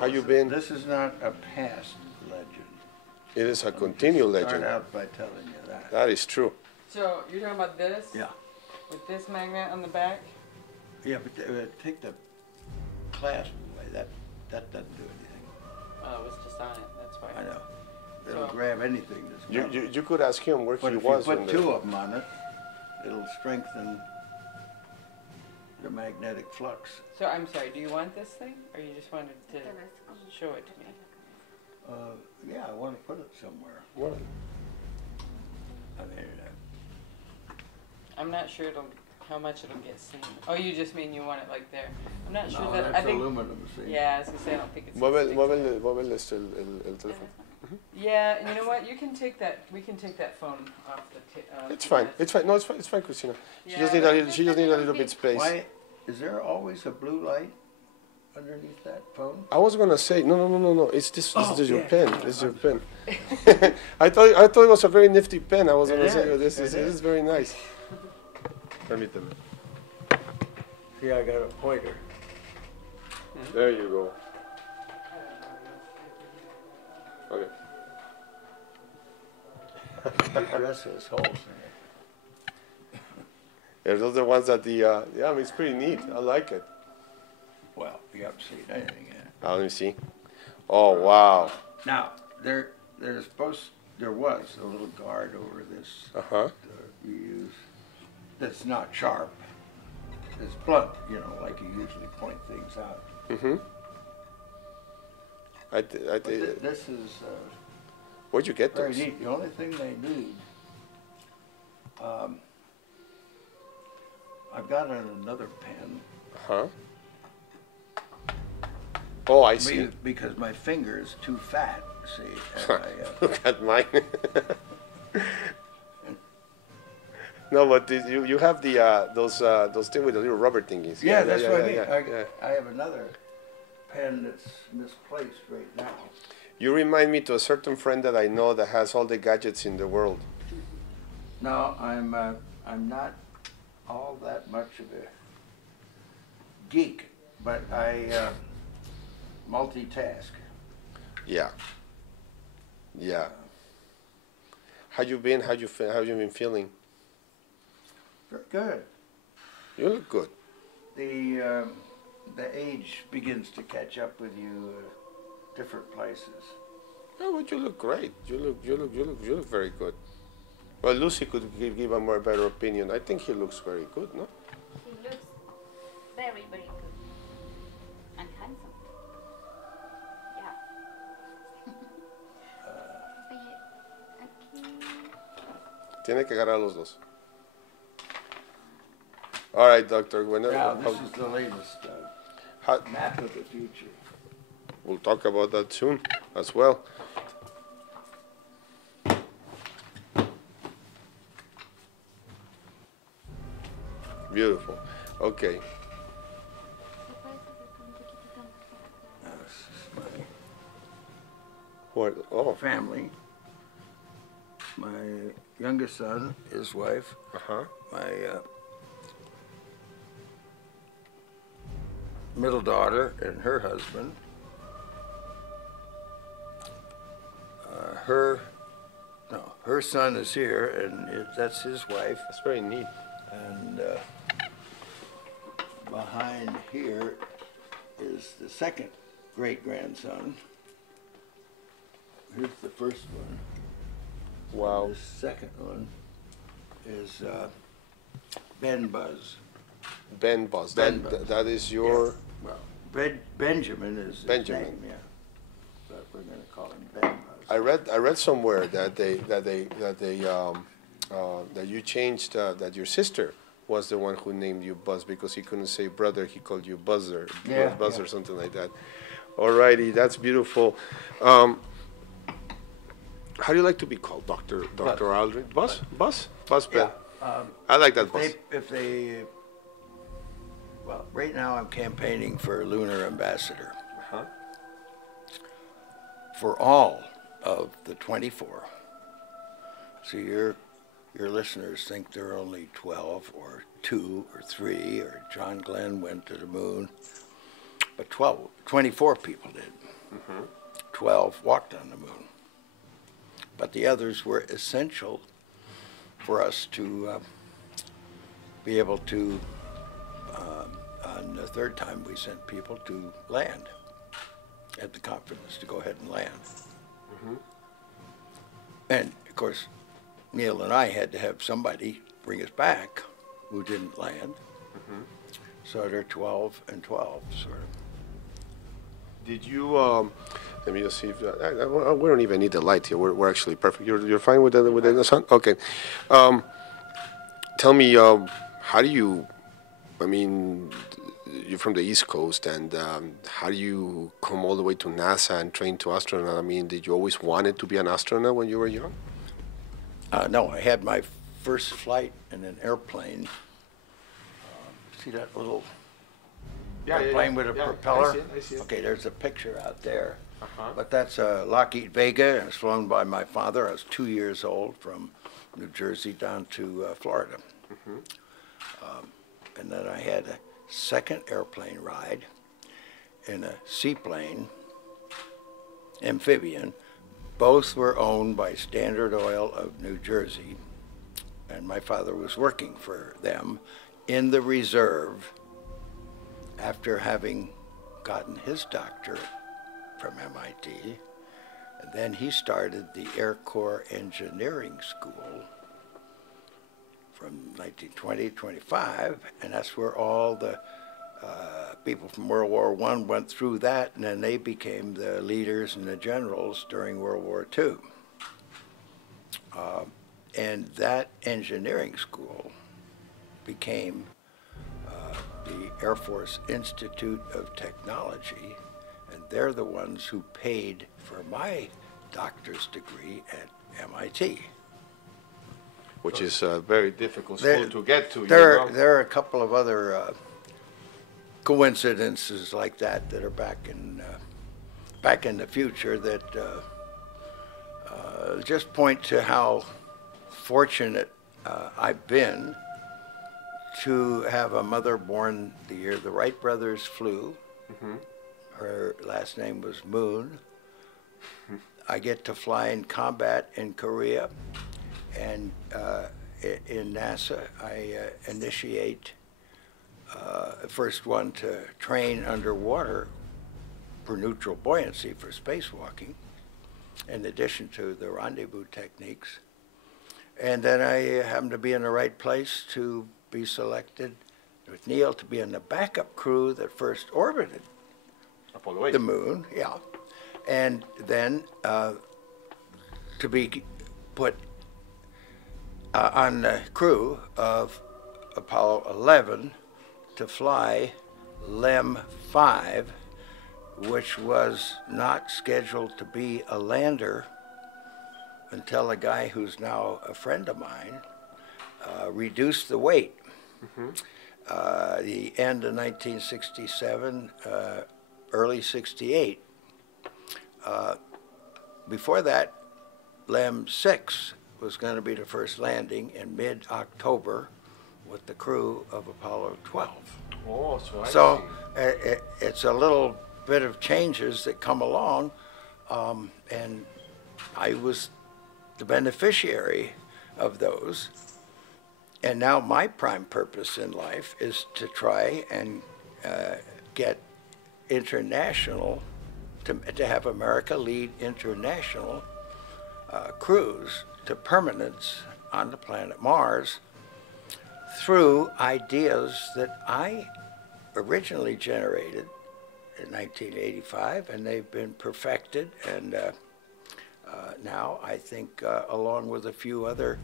How you been? This is not a past legend. It is a continued legend. Start out by telling you that. That is true. So you're talking about this? Yeah. With this magnet on the back? Yeah, but take the clasp away. That doesn't do anything. Oh, it's just on it. That's why. I know. It'll So- grab anything that's coming. You could ask him where But he if was. you when put two of them on it, it'll strengthen the magnetic flux. So I'm sorry, do you want this thing? Or you just wanted to show it to me? Yeah, I want to put it somewhere. What? I mean, I'm not sure how much it'll get seen. Oh, you just mean you want it like there. I'm not sure no, that, that's I think, aluminum, see? yeah, I was gonna say, I don't think it's. Mueve stick. el teléfono. Yeah, and you know what, you can take that, we can take that phone off the It's fine. desk. It's fine. No, it's fine. It's fine, Christina. She Yeah, just need a little. She just need a little bit space. Why, is there always a blue light underneath that phone? I was gonna say no. It's this. Oh, This is your yeah. pen. This is your pen. I thought it was a very nifty pen. I was gonna It say is, this it is is. very nice. Permíteme. See, I got a pointer. There you go. Okay. The dress has holes in it. Yeah, those are the ones that the yeah. I mean, it's pretty neat. I like it. Well, you haven't seen anything yet. Let me see. Oh wow. Now, there was a little guard over this Uh-huh. you use that's not sharp. It's blunt, like you usually point things out. Mm-hmm. But this is Where'd you get very those? neat. The only thing they need, I've got another pen. Huh? Oh, I see. Because my finger is too fat, see. And Look at mine. No, but you have the those things with the little rubber thingies. yeah, that's what I mean. Yeah. I have another pen that's misplaced right now. You remind me to a certain friend that I know that has all the gadgets in the world. No, I'm not all that much of a geek, but I multitask. Yeah. Yeah. How you been? How you been feeling? Good. You look good. The age begins to catch up with you different places. Oh, but you look great. You look very good. Well, Lucy could give a more better opinion. I think he looks very good, no? He looks very, very good. And handsome. Yeah. Tiene que agarrar los dos. All right, doctor. Whenever, Now, this is the latest map of the future. we'll talk about that soon as well. Beautiful. Okay. This is my What? Oh. family. My youngest son, his wife, Uh-huh. my middle daughter and her husband, her son is here, and that's his wife, That's very neat. and behind here is the second great-grandson. Here's the first one. Wow. The second one is Ben Buzz. Ben Buzz. Ben Buzz. That is your. Well, Benjamin is his Benjamin. name, yeah. But we're going to call him Ben Buzz. I read somewhere that you changed that your sister was the one who named you Buzz because he couldn't say brother, he called you Buzzer, Yeah, Buzz yeah. or something like that. Alrighty, that's beautiful. How do you like to be called, Dr. Aldrin? Buzz? Buzz Ben. Yeah, I like that Buzz. well, right now I'm campaigning for lunar ambassador Uh-huh. for all of the 24. So your listeners think there are only 12 or 2 or 3 or John Glenn went to the moon. But 12 24 people did. 12 walked on the moon. But the others were essential for us to be able to, on the third time we sent people to land, had the confidence to go ahead and land. And of course, Neil and I had to have somebody bring us back who didn't land. So they're 12 and 12, sort of. Did you, let me just see if, we don't even need the light here. We're actually perfect. You're fine with the sun? Okay. Tell me, how do you, I mean, you're from the East Coast, and how do you come all the way to NASA and train to astronaut? I mean, did you always wanted to be an astronaut when you were young? No, I had my first flight in an airplane. See that little airplane with a propeller? I see it. Okay, there's a picture out there. But that's a Lockheed Vega. It was flown by my father. I was 2 years old, from New Jersey down to Florida. And then I had a second airplane ride in a seaplane, amphibian. Both were owned by Standard Oil of New Jersey, and my father was working for them in the reserve after having gotten his doctorate from MIT. And then he started the Air Corps Engineering School from 1920 to 25, and that's where all the people from World War I went through that, and then they became the leaders and the generals during World War II. And that engineering school became the Air Force Institute of Technology, and they're the ones who paid for my doctor's degree at MIT. Which is a very difficult school to get to. There are a couple of other coincidences like that that are back in the future that just point to how fortunate I've been to have a mother born the year the Wright brothers flew. Her last name was Moon. I get to fly in combat in Korea, and in NASA I initiate first one to train underwater for neutral buoyancy for spacewalking, in addition to the rendezvous techniques. And then I happened to be in the right place to be selected with Neil to be in the backup crew that first orbited the moon, and then to be put on the crew of Apollo 11 to fly LEM 5, which was not scheduled to be a lander until a guy who's now a friend of mine reduced the weight. The end of 1967, early 68. Before that, LEM 6 was going to be the first landing in mid-October with the crew of Apollo 12. Oh, so it's a little bit of changes that come along, and I was the beneficiary of those. And now my prime purpose in life is to try and get international, to have America lead international crews to permanence on the planet Mars through ideas that I originally generated in 1985, and they've been perfected, and now I think along with a few other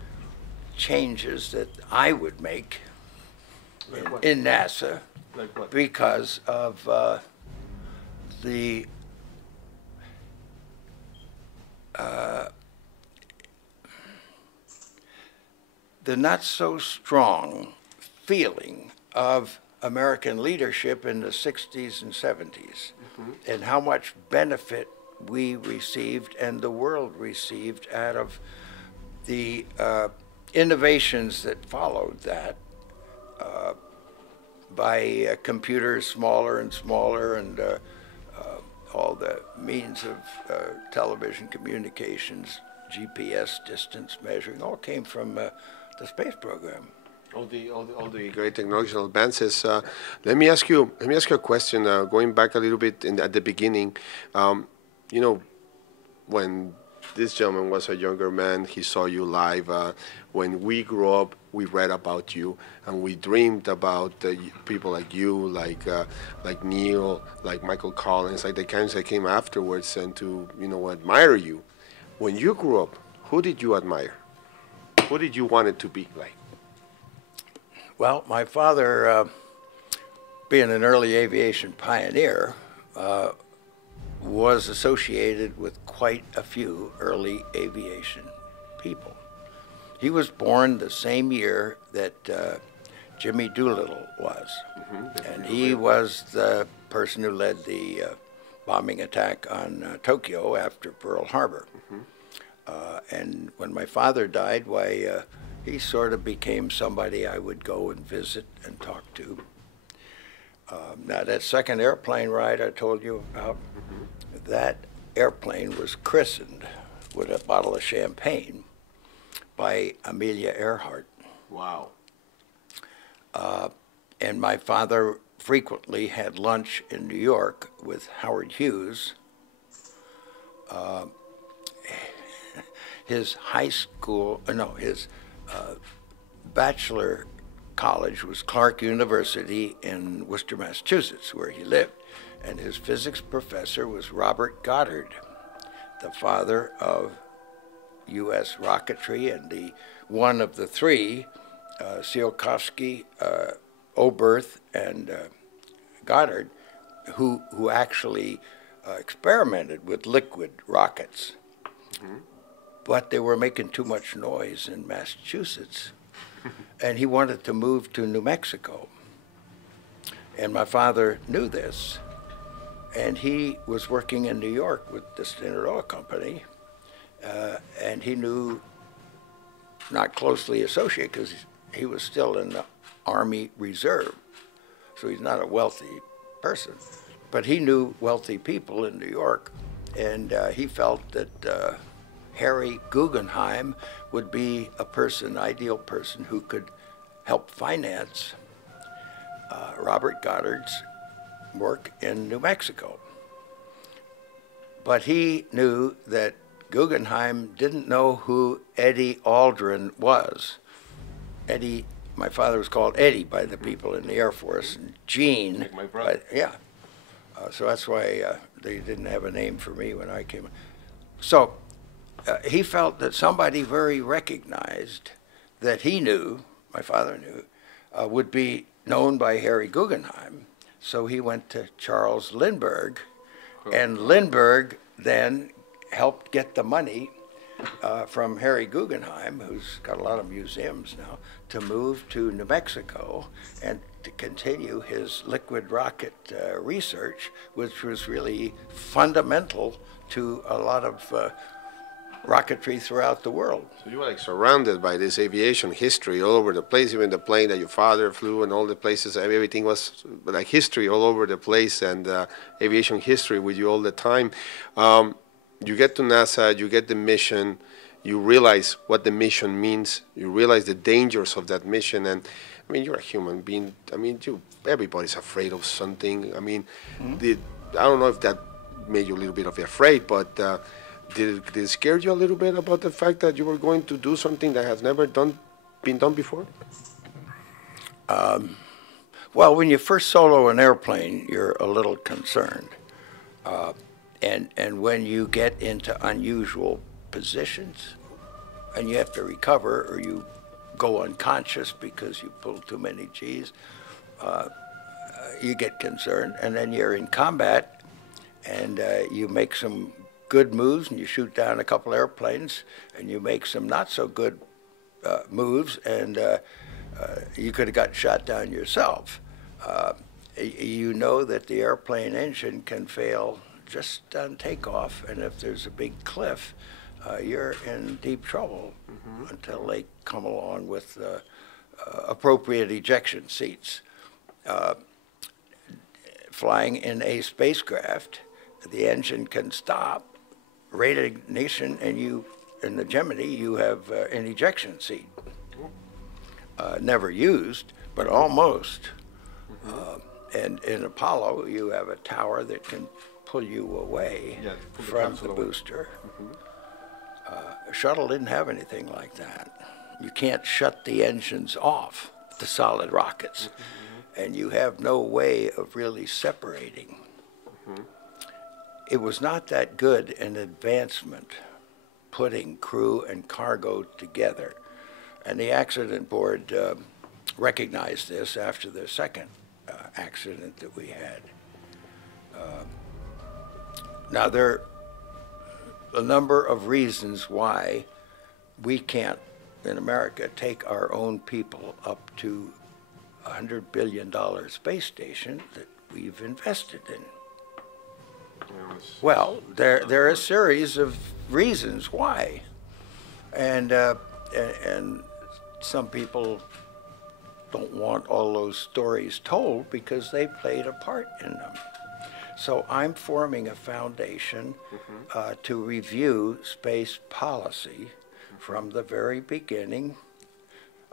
changes that I would make in NASA because of the not so strong feeling of American leadership in the 60s and 70s, and how much benefit we received and the world received out of the innovations that followed that, by computers smaller and smaller, and all the means of television communications, GPS distance measuring, all came from the space program. All the great technological advances. Let me ask you a question. Going back a little bit at the beginning, you know, when this gentleman was a younger man, he saw you live. When we grew up, we read about you, and we dreamed about people like you, like Neil, like Michael Collins, like the kinds that came afterwards, and to admire you. When you grew up, who did you admire? Who did you want it to be like? Well, my father, being an early aviation pioneer, was associated with quite a few early aviation people. He was born the same year that Jimmy Doolittle was, and he was the person who led the bombing attack on Tokyo after Pearl Harbor. And when my father died, why, he sort of became somebody I would go and visit and talk to. Now, that second airplane ride I told you about, that airplane was christened with a bottle of champagne by Amelia Earhart. Wow. And my father frequently had lunch in New York with Howard Hughes. His high school, his bachelor college was Clark University in Worcester, Massachusetts, where he lived. And his physics professor was Robert Goddard, the father of U.S. rocketry and one of the three, Tsiolkovsky, Oberth, and Goddard, who actually experimented with liquid rockets. But they were making too much noise in Massachusetts, and he wanted to move to New Mexico. And my father knew this, and he was working in New York with the Standard Oil Company, and he knew, not closely associated, because he was still in the Army Reserve, so he's not a wealthy person. But he knew wealthy people in New York, and he felt that Harry Guggenheim would be ideal person who could help finance Robert Goddard's work in New Mexico. But he knew that Guggenheim didn't know who Eddie Aldrin was. Eddie, my father was called Eddie by the people in the Air Force, and Gene. Like my brother. Yeah. So that's why they didn't have a name for me when I came. So he felt that somebody very recognized that he knew, my father knew, would be known by Harry Guggenheim. So he went to Charles Lindbergh, and Lindbergh then helped get the money from Harry Guggenheim, who's got a lot of museums now, to move to New Mexico and to continue his liquid rocket research, which was really fundamental to a lot of rocketry throughout the world. So you were like surrounded by this aviation history all over the place, even the plane that your father flew and all the places, everything was like history all over the place, and aviation history with you all the time. You get to NASA, you get the mission, you realize what the mission means, you realize the dangers of that mission, and I mean, you're a human being. I mean, everybody's afraid of something. I mean, I don't know if that made you a little bit of afraid, but did it scare you a little bit about the fact that you were going to do something that has never been done before? Well, when you first solo an airplane, you're a little concerned. And when you get into unusual positions and you have to recover, or you go unconscious because you pull too many G's, you get concerned. And then you're in combat and you make some good moves and you shoot down a couple airplanes, and you make some not so good moves, and you could have got shot down yourself. You know that the airplane engine can fail just on takeoff, and if there's a big cliff, you're in deep trouble until they come along with appropriate ejection seats. Flying in a spacecraft, the engine can stop, rate ignition, and in the Gemini, you have an ejection seat. Never used, but almost. And in Apollo, you have a tower that can pull you away from the booster. Shuttle didn't have anything like that. You can't shut the engines off, the solid rockets, and you have no way of really separating. It was not that good an advancement putting crew and cargo together. And the accident board recognized this after the second accident that we had. Now, there are a number of reasons why we can't, in America, take our own people up to a $100 billion space station that we've invested in. Well, there are a series of reasons why. And some people don't want all those stories told because they played a part in them. So I'm forming a foundation to review space policy from the very beginning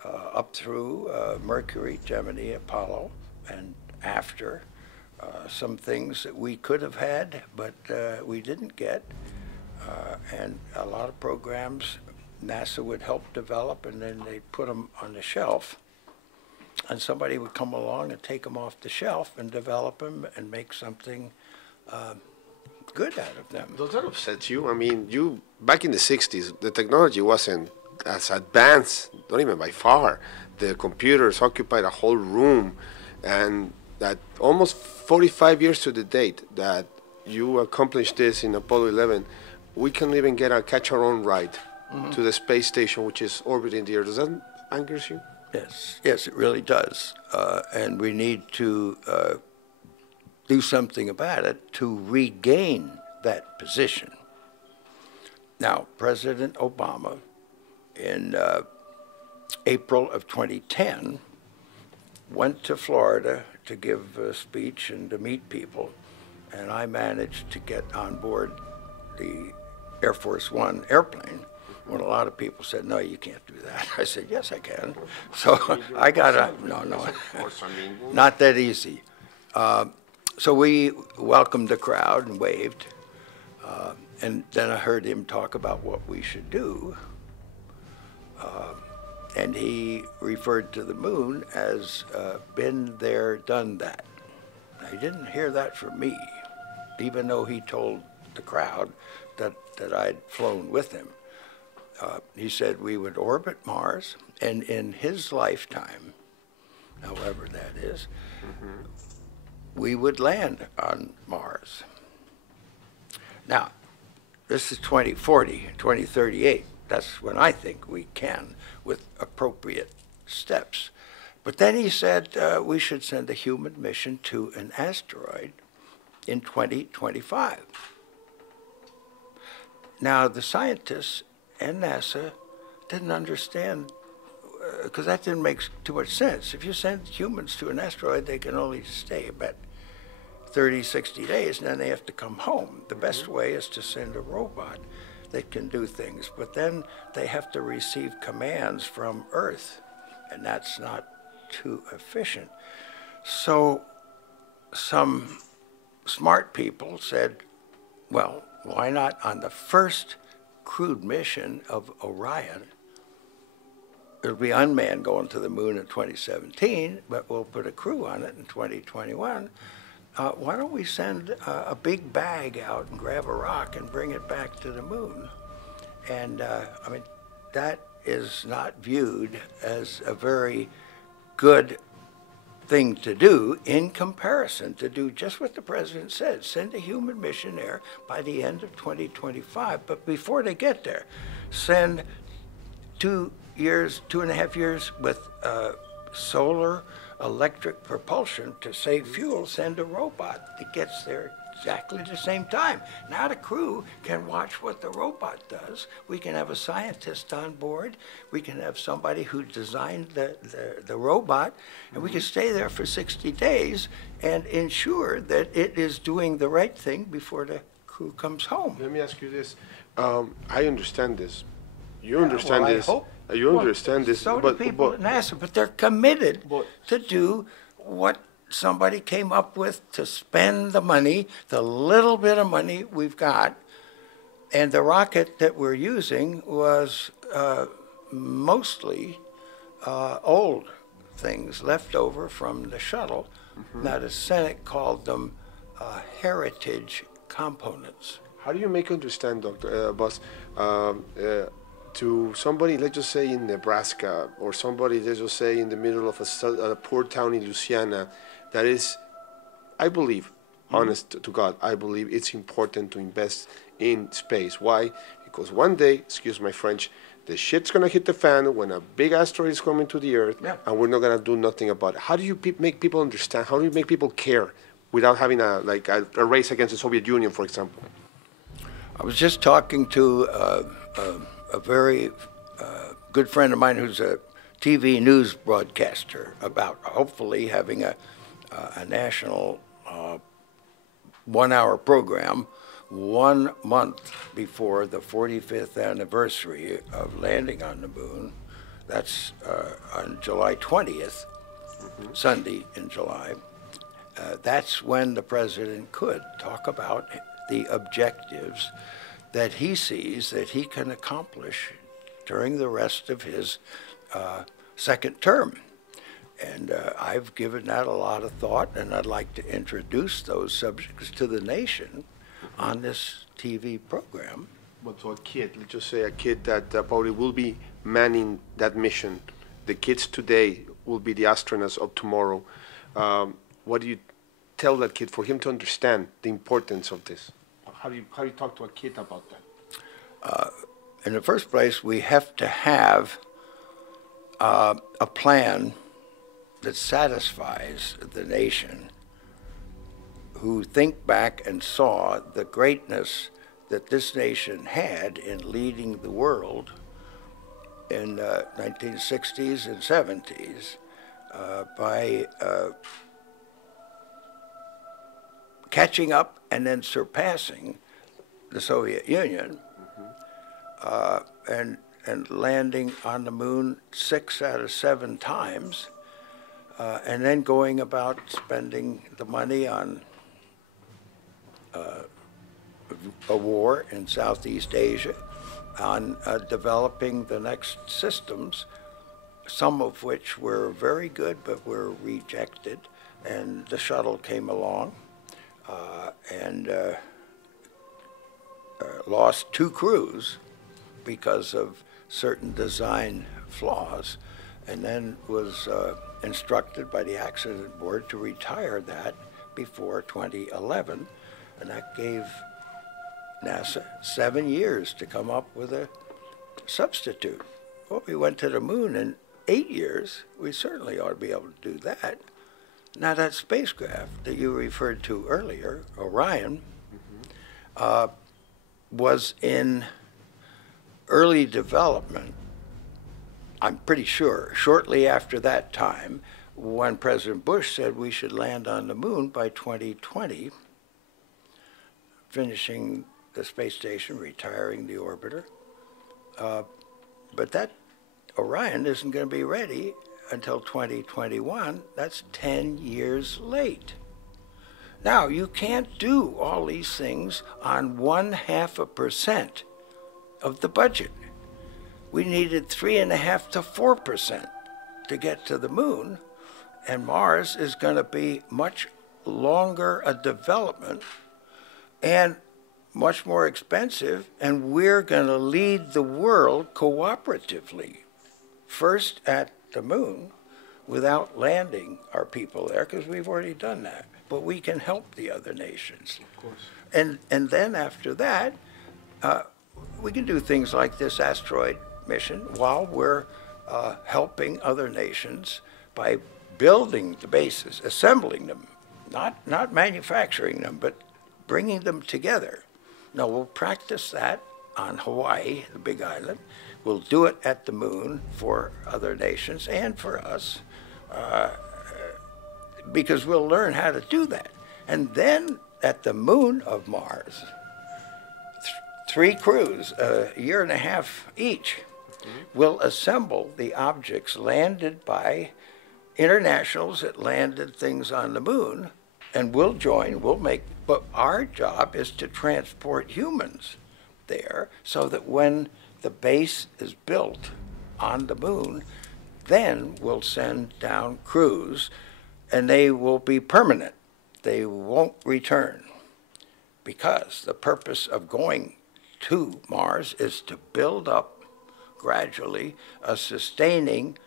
up through Mercury, Gemini, Apollo, and after. Some things that we could have had, but we didn't get. And a lot of programs NASA would help develop, and then they'd put them on the shelf. And somebody would come along and take them off the shelf and develop them and make something good out of them. Does that upset you? I mean, back in the 60s, the technology wasn't as advanced, not even by far. The computers occupied a whole room, and that almost 45 years to the date that you accomplished this in Apollo 11, we can even catch our own ride to the space station, which is orbiting the Earth. Does that anger you? Yes, it really does. And we need to do something about it to regain that position. Now, President Obama, in April of 2010, went to Florida to give a speech and to meet people, and I managed to get on board the Air Force One airplane when a lot of people said, no, you can't do that. I said, yes, I can. So I got no, not that easy. So we welcomed the crowd and waved, and then I heard him talk about what we should do. And he referred to the moon as been there, done that. Now, he didn't hear that from me, even though he told the crowd that I'd flown with him. He said we would orbit Mars, and in his lifetime, however that is, we would land on Mars. Now, this is 2040, 2038. That's when I think we can, with appropriate steps. But then he said we should send a human mission to an asteroid in 2025. Now, the scientists and NASA didn't understand, because that didn't make too much sense. If you send humans to an asteroid, they can only stay about 30, 60 days, and then they have to come home. The best way is to send a robot that can do things, but then they have to receive commands from Earth, and that's not too efficient. So some smart people said, well, why not on the first crewed mission of Orion? It'll be unmanned going to the moon in 2017, but we'll put a crew on it in 2021. Why don't we send a big bag out and grab a rock and bring it back to the moon? And I mean, that is not viewed as a very good thing to do in comparison to do just what the president said, send a human mission there by the end of 2025. But before they get there, send 2.5 years with solar electric propulsion to save fuel, send a robot that gets there exactly the same time. Now the crew can watch what the robot does. We can have a scientist on board. We can have somebody who designed the robot, and we can stay there for 60 days and ensure that it is doing the right thing before the who comes home. Let me ask you this. I understand this. You Yeah, understand well, I this. hope- You well, understand this. So do people at NASA, but they're committed but- to do what somebody came up with, to spend the money, the little bit of money we've got. And the rocket that we're using was mostly old things left over from the shuttle. Now the Senate called them heritage components. How do you make understand, Dr. Boss, to somebody, let's just say in Nebraska, or somebody, let's just say in the middle of a poor town in Louisiana, that is, I believe, honest to God, I believe it's important to invest in space. Why? Because one day, excuse my French, the shit's gonna hit the fan when a big asteroid is coming to the Earth, Yeah. and we're not gonna do nothing about it. How do you make people understand? How do you make people care without having a race against the Soviet Union, for example? I was just talking to a very good friend of mine who's a TV news broadcaster about hopefully having a national 1-hour program 1 month before the 45th anniversary of landing on the moon. That's on July 20th, Sunday in July. That's when the president could talk about the objectives that he sees that he can accomplish during the rest of his second term. And I've given that a lot of thought, and I'd like to introduce those subjects to the nation on this TV program. But to a kid, let's just say a kid that probably will be manning that mission. The kids today will be the astronauts of tomorrow. What do you tell that kid for him to understand the importance of this? How do you talk to a kid about that? In the first place, we have to have a plan that satisfies the nation, who think back and saw the greatness that this nation had in leading the world in 1960s and 70s by catching up and then surpassing the Soviet Union, and landing on the moon 6 out of 7 times, and then going about spending the money on a war in Southeast Asia, on developing the next systems, some of which were very good but were rejected, and the shuttle came along and lost 2 crews because of certain design flaws, and then was instructed by the accident board to retire that before 2011, and that gave NASA 7 years to come up with a substitute. Well, we went to the moon in 8 years. We certainly ought to be able to do that. Now, that spacecraft that you referred to earlier, Orion, was in early development, I'm pretty sure, shortly after that time, when President Bush said we should land on the moon by 2020, finishing the space station, retiring the orbiter. But that Orion isn't going to be ready until 2021. That's 10 years late. Now, you can't do all these things on 0.5% of the budget. We needed 3.5% to 4% to get to the moon, and Mars is going to be much longer a development and much more expensive, and we're going to lead the world cooperatively, first at the moon, without landing our people there, because we've already done that. But we can help the other nations. Of course. And then after that, we can do things like this asteroid mission while we're helping other nations by building the bases, assembling them, not manufacturing them, but bringing them together. Now, we'll practice that on Hawaii, the Big Island. We'll do it at the moon for other nations and for us, because we'll learn how to do that. And then at the moon of Mars, 3 crews, a year and a half each, will assemble the objects landed by internationals that landed things on the moon, and we'll join, we'll make, but our job is to transport humans there so that when the base is built on the moon, then we'll send down crews, and they will be permanent. They won't return, because the purpose of going to Mars is to build up gradually a sustaining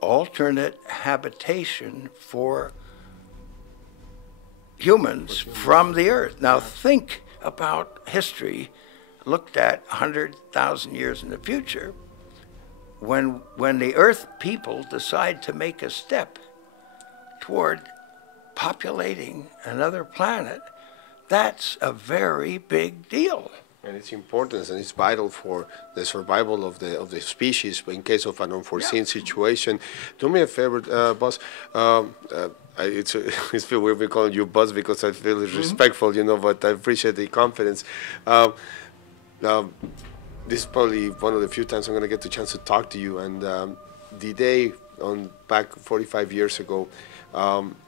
alternate habitation for humans from the Earth. Now think about history looked at 100,000 years in the future. When the Earth people decide to make a step toward populating another planet, that's a very big deal. And it's important, and it's vital for the survival of the species in case of an unforeseen situation. Do me a favor, boss. It's feel weird calling you boss because I feel respectful, you know, but I appreciate the confidence. This is probably one of the few times I'm going to get the chance to talk to you. And the day back 45 years ago,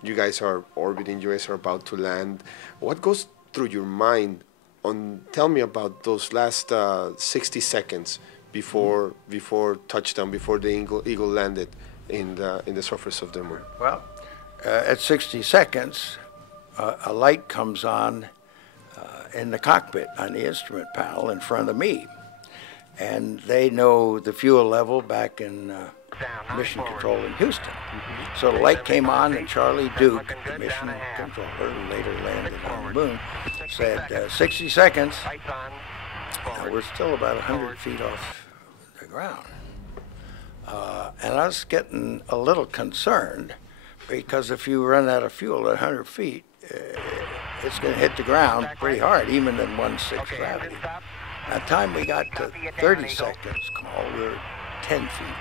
you guys are orbiting, you guys are about to land. What goes through your mind? Tell me about those last 60 seconds before touchdown, before the eagle landed in the surface of the moon. Well, at 60 seconds, a light comes on in the cockpit on the instrument panel in front of me, and they know the fuel level back in mission control in Houston. So the light came on, and Charlie Duke, the mission controller, who later landed on the moon, said 60 seconds. Now, we're still about 100 feet off the ground. And I was getting a little concerned, because if you run out of fuel at 100 feet, it's going to hit the ground pretty hard, even in 1/6 gravity. By the time we got to 30 seconds call, we were 10 feet.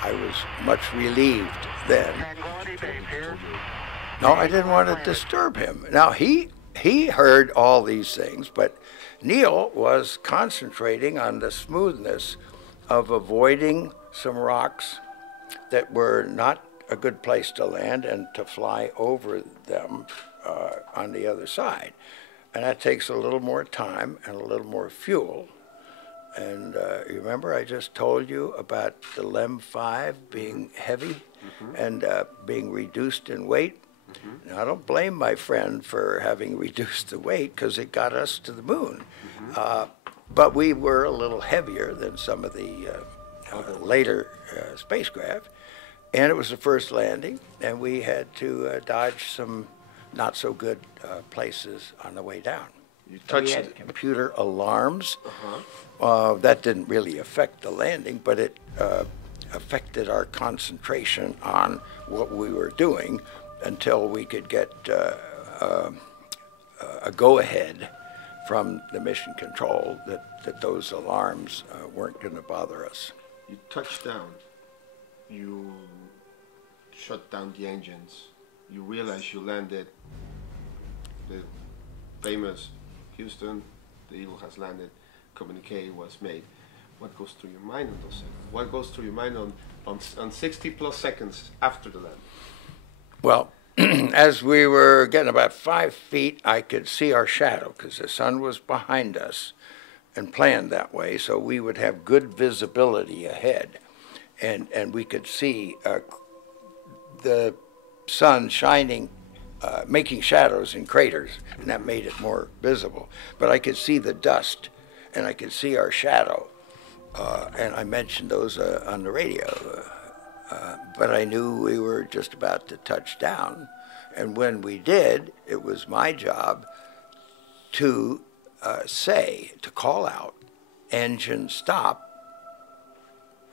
I was much relieved then. No, I didn't want to disturb him. Now, he heard all these things, but Neil was concentrating on the smoothness of avoiding some rocks that were not a good place to land and to fly over them on the other side. And that takes a little more time and a little more fuel. And you remember I just told you about the LEM 5 being heavy and being reduced in weight? Now, I don't blame my friend for having reduced the weight, because it got us to the moon. But we were a little heavier than some of the later spacecraft. And it was the first landing, and we had to dodge some not so good places on the way down. You touched we had computer alarms. That didn't really affect the landing, but it affected our concentration on what we were doing until we could get a go-ahead from the mission control that those alarms weren't going to bother us. You touched down. You shut down the engines. You realize you landed. The famous Houston, the Eagle has landed, communique was made. What goes through your mind on those seconds? What goes through your mind on 60 plus seconds after the land? Well, as we were getting about 5 feet, I could see our shadow, because the sun was behind us and planned that way, so we would have good visibility ahead. And we could see the sun shining, making shadows in craters, and that made it more visible. But I could see the dust, and I could see our shadow. And I mentioned those on the radio. But I knew we were just about to touch down. And when we did, it was my job to to call out, engine stop.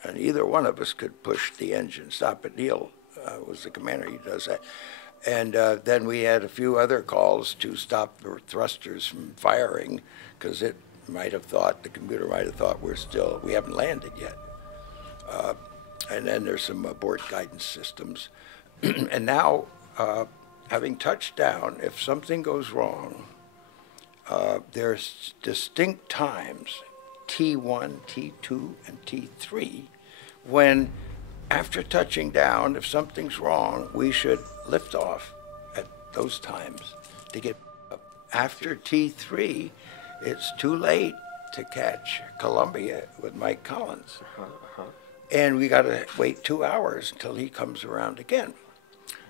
And either one of us could push the engine stop, but Neil was the commander, he does that. And then we had a few other calls to stop the thrusters from firing, because it might have thought, the computer might have thought we haven't landed yet. And then there's some abort guidance systems. And now, having touched down, if something goes wrong, there's distinct times, T1, T2, and T3, when after touching down, if something's wrong, we should lift off at those times to get up. After T3, it's too late to catch Columbia with Mike Collins. And we got to wait 2 hours until he comes around again.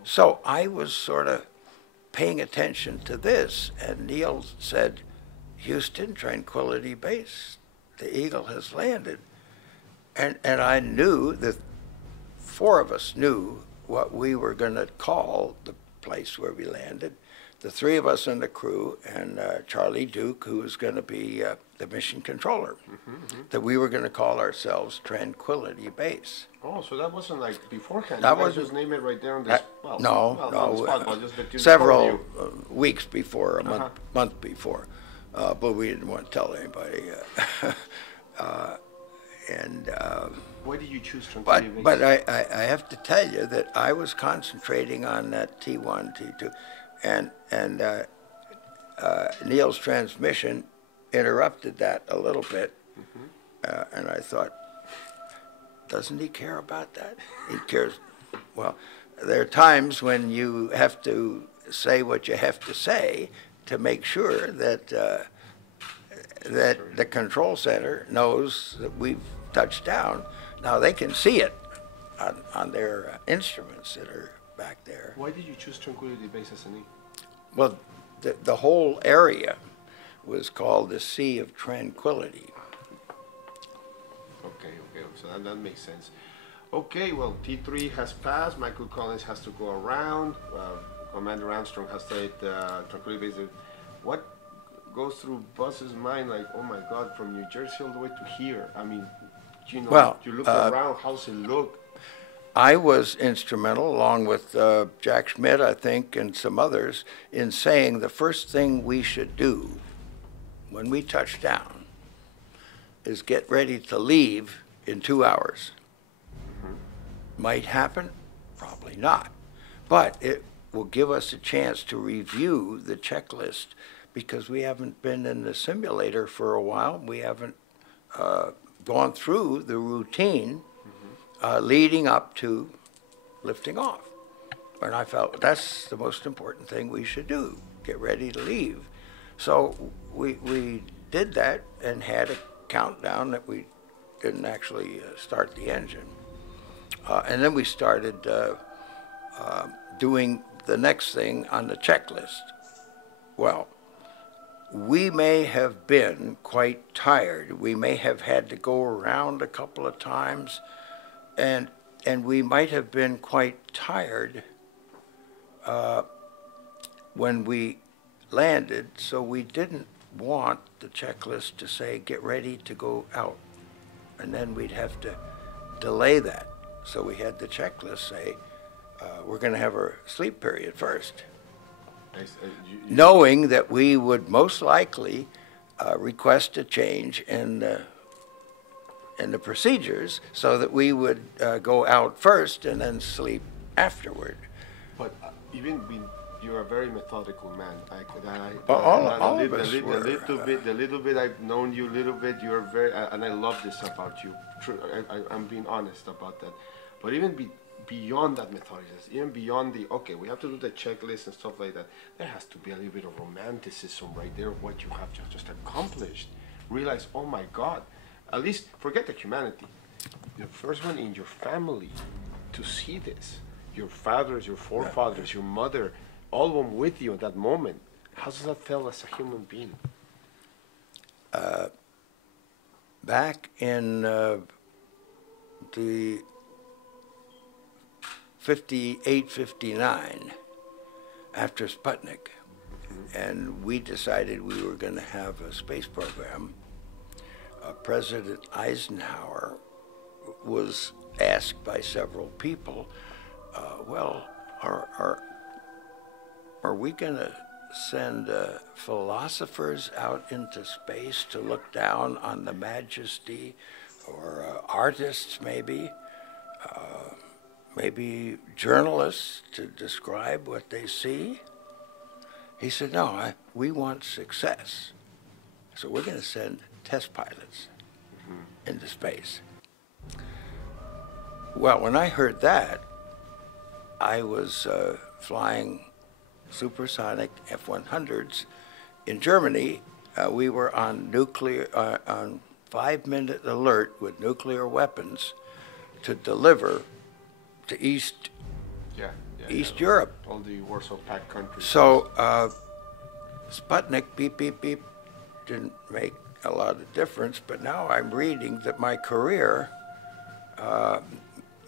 So I was sort of paying attention to this, and Neil said, Houston, Tranquility Base, the Eagle has landed. And I knew that 4 of us knew what we were going to call the place where we landed. The 3 of us in the crew and Charlie Duke, who was going to be the mission controller, that we were going to call ourselves Tranquility Base. Oh, so that wasn't like beforehand. That You guys was just name it right there on the spot. No, on the spot, but just that you several told you. weeks before, a month before, but we didn't want to tell anybody. Why did you choose Tranquility Base? But I have to tell you that I was concentrating on that T1, T2, and Neil's transmission interrupted that a little bit, and I thought, doesn't he care about that? He cares. Well, there are times when you have to say what you have to say to make sure that that the control center knows that we've touched down. Now they can see it on their instruments that are back there. Why did you choose Tranquility Base as a name? Well, the whole area was called the Sea of Tranquility. Okay, so that makes sense. Okay, well, T3 has passed. Michael Collins has to go around. Commander Armstrong has said Tranquility Base. What goes through Buzz's mind, like, oh my God, from New Jersey all the way to here? I mean, you know, well, you look around, how's it look? I was instrumental, along with Jack Schmidt, I think, and some others, in saying the first thing we should do when we touch down is get ready to leave in 2 hours. Might happen, probably not, but it will give us a chance to review the checklist, because we haven't been in the simulator for a while. We haven't gone through the routine leading up to lifting off. And I felt that's the most important thing we should do, get ready to leave. So we did that and had a countdown that we didn't actually start the engine. And then we started doing the next thing on the checklist. Well, we may have been quite tired. We may have had to go around a couple of times, and we might have been quite tired when we landed, so we didn't want the checklist to say, get ready to go out. And then we'd have to delay that. So we had the checklist say, we're going to have our sleep period first. Knowing that we would most likely request a change in the procedures, so that we would go out first and then sleep afterward. But even you're a very methodical man. All of us were. The little bit I've known you, you're very, and I love this about you. I'm being honest about that. But even beyond that methodicalness, even beyond the, okay, we have to do the checklist and stuff like that, there has to be a little bit of romanticism right there, what you have just accomplished. Realize, oh my God, at least forget the humanity. The first one in your family to see this, your fathers, your forefathers, your mother, all of them with you at that moment. How does that feel as a human being? Back in the 58, 59, after Sputnik, and we decided we were going to have a space program, President Eisenhower was asked by several people, well, are we going to send philosophers out into space to look down on the majesty, or artists maybe, maybe journalists to describe what they see? He said, no, we want success. So we're going to send test pilots into space. Well, when I heard that, I was flying supersonic F-100s in Germany. We were on on 5-minute alert with nuclear weapons to deliver to East Europe. All the Warsaw Pact countries. So Sputnik, beep, beep, beep, didn't make a lot of difference, but now I'm reading that my career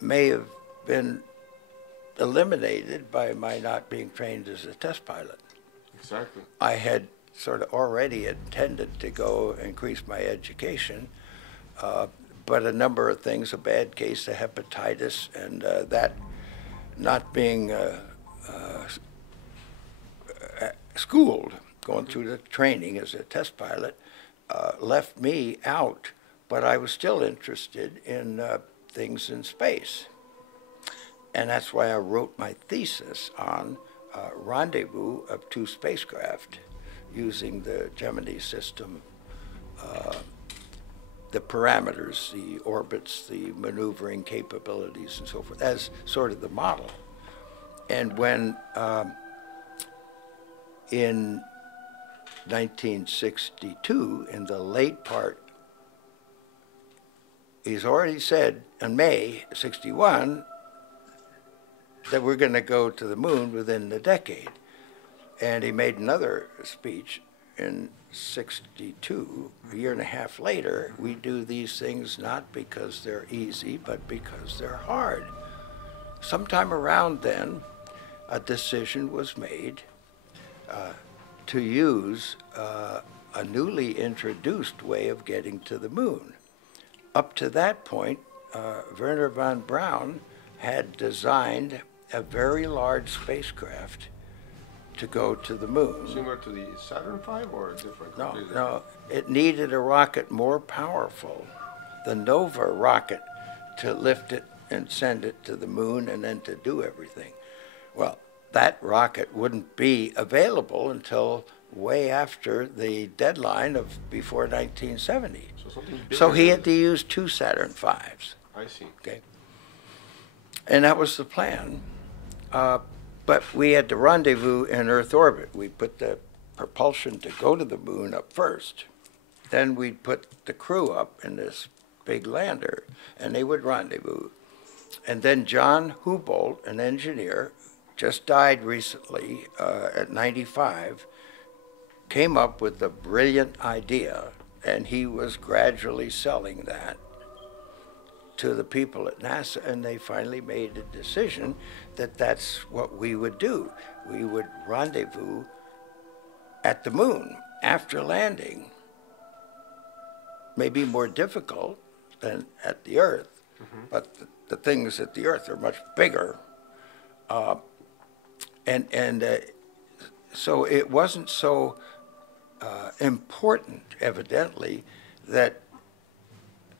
may have been eliminated by my not being trained as a test pilot. Exactly. I had sort of already intended to go increase my education, but a number of things, a bad case of hepatitis, and that not being schooled, going through the training as a test pilot, left me out, but I was still interested in things in space. And that's why I wrote my thesis on rendezvous of two spacecraft using the Gemini system, the parameters, the orbits, the maneuvering capabilities, and so forth, as sort of the model. And when in 1962, in the late part, he's already said in May '61 that we're going to go to the moon within the decade. And he made another speech in '62, a year and a half later. We do these things not because they're easy, but because they're hard. Sometime around then, a decision was made to use a newly introduced way of getting to the moon. Up to that point, Wernher von Braun had designed a very large spacecraft to go to the moon. Similar to the Saturn V or different? No, it needed a rocket more powerful, the Nova rocket, to lift it and send it to the moon and then to do everything. Well, that rocket wouldn't be available until way after the deadline of before 1970. So he had to use two Saturn Vs. I see. Okay. And that was the plan. But we had to rendezvous in Earth orbit. We put the propulsion to go to the moon up first. Then we'd put the crew up in this big lander, and they would rendezvous. And then John Hubolt, an engineer, just died recently at 95, came up with a brilliant idea, and he was gradually selling that to the people at NASA, and they finally made a decision that that's what we would do. We would rendezvous at the moon after landing. Maybe more difficult than at the Earth, but the things at the Earth are much bigger. So it wasn't so important, evidently, that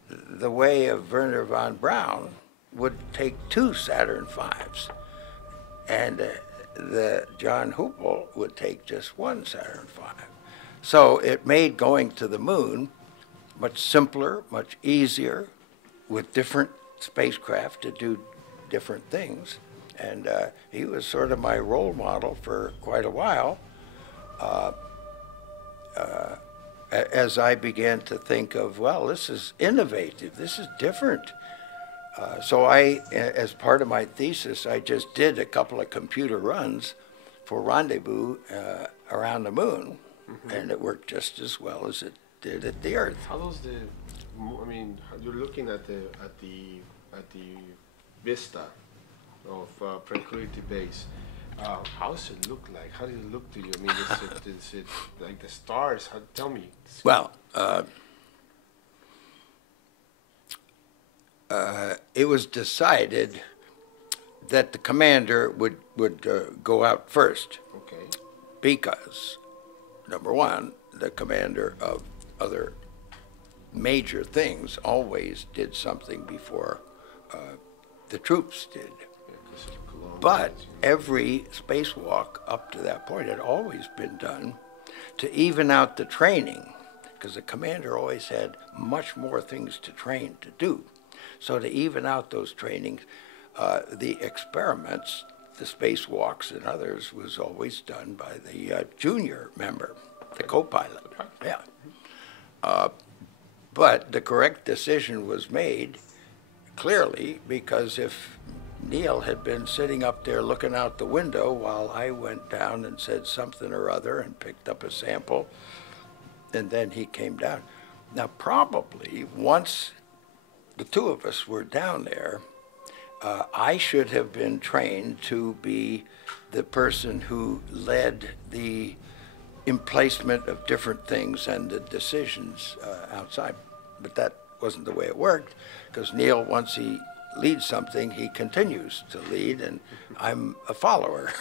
the way of Wernher von Braun would take two Saturn Vs, and the John Hubolt would take just one Saturn V. So it made going to the moon much simpler, much easier, with different spacecraft to do different things. And he was sort of my role model for quite a while. As I began to think of, well, this is innovative, this is different. So I, as part of my thesis, I just did a couple of computer runs for rendezvous around the moon, and it worked just as well as it did at the Earth. How does you're looking at the vista of Tranquility Base. How does it look like? How does it look to you? I mean, is it like the stars? Tell me. Well, it was decided that the commander would go out first. Okay. Because, number one, the commander of other major things always did something before the troops did. Yeah, 'cause of Colombia. But every spacewalk up to that point had always been done to even out the training, because the commander always had much more things to train to do. So to even out those trainings, the experiments, the spacewalks and others, was always done by the junior member, the co-pilot. Yeah. But the correct decision was made clearly, because if Neil had been sitting up there looking out the window while I went down and said something or other and picked up a sample, and then he came down. Now, probably once the two of us were down there, I should have been trained to be the person who led the emplacement of different things and the decisions outside. But that wasn't the way it worked, because Neil, once he leads something, he continues to lead, and I'm a follower,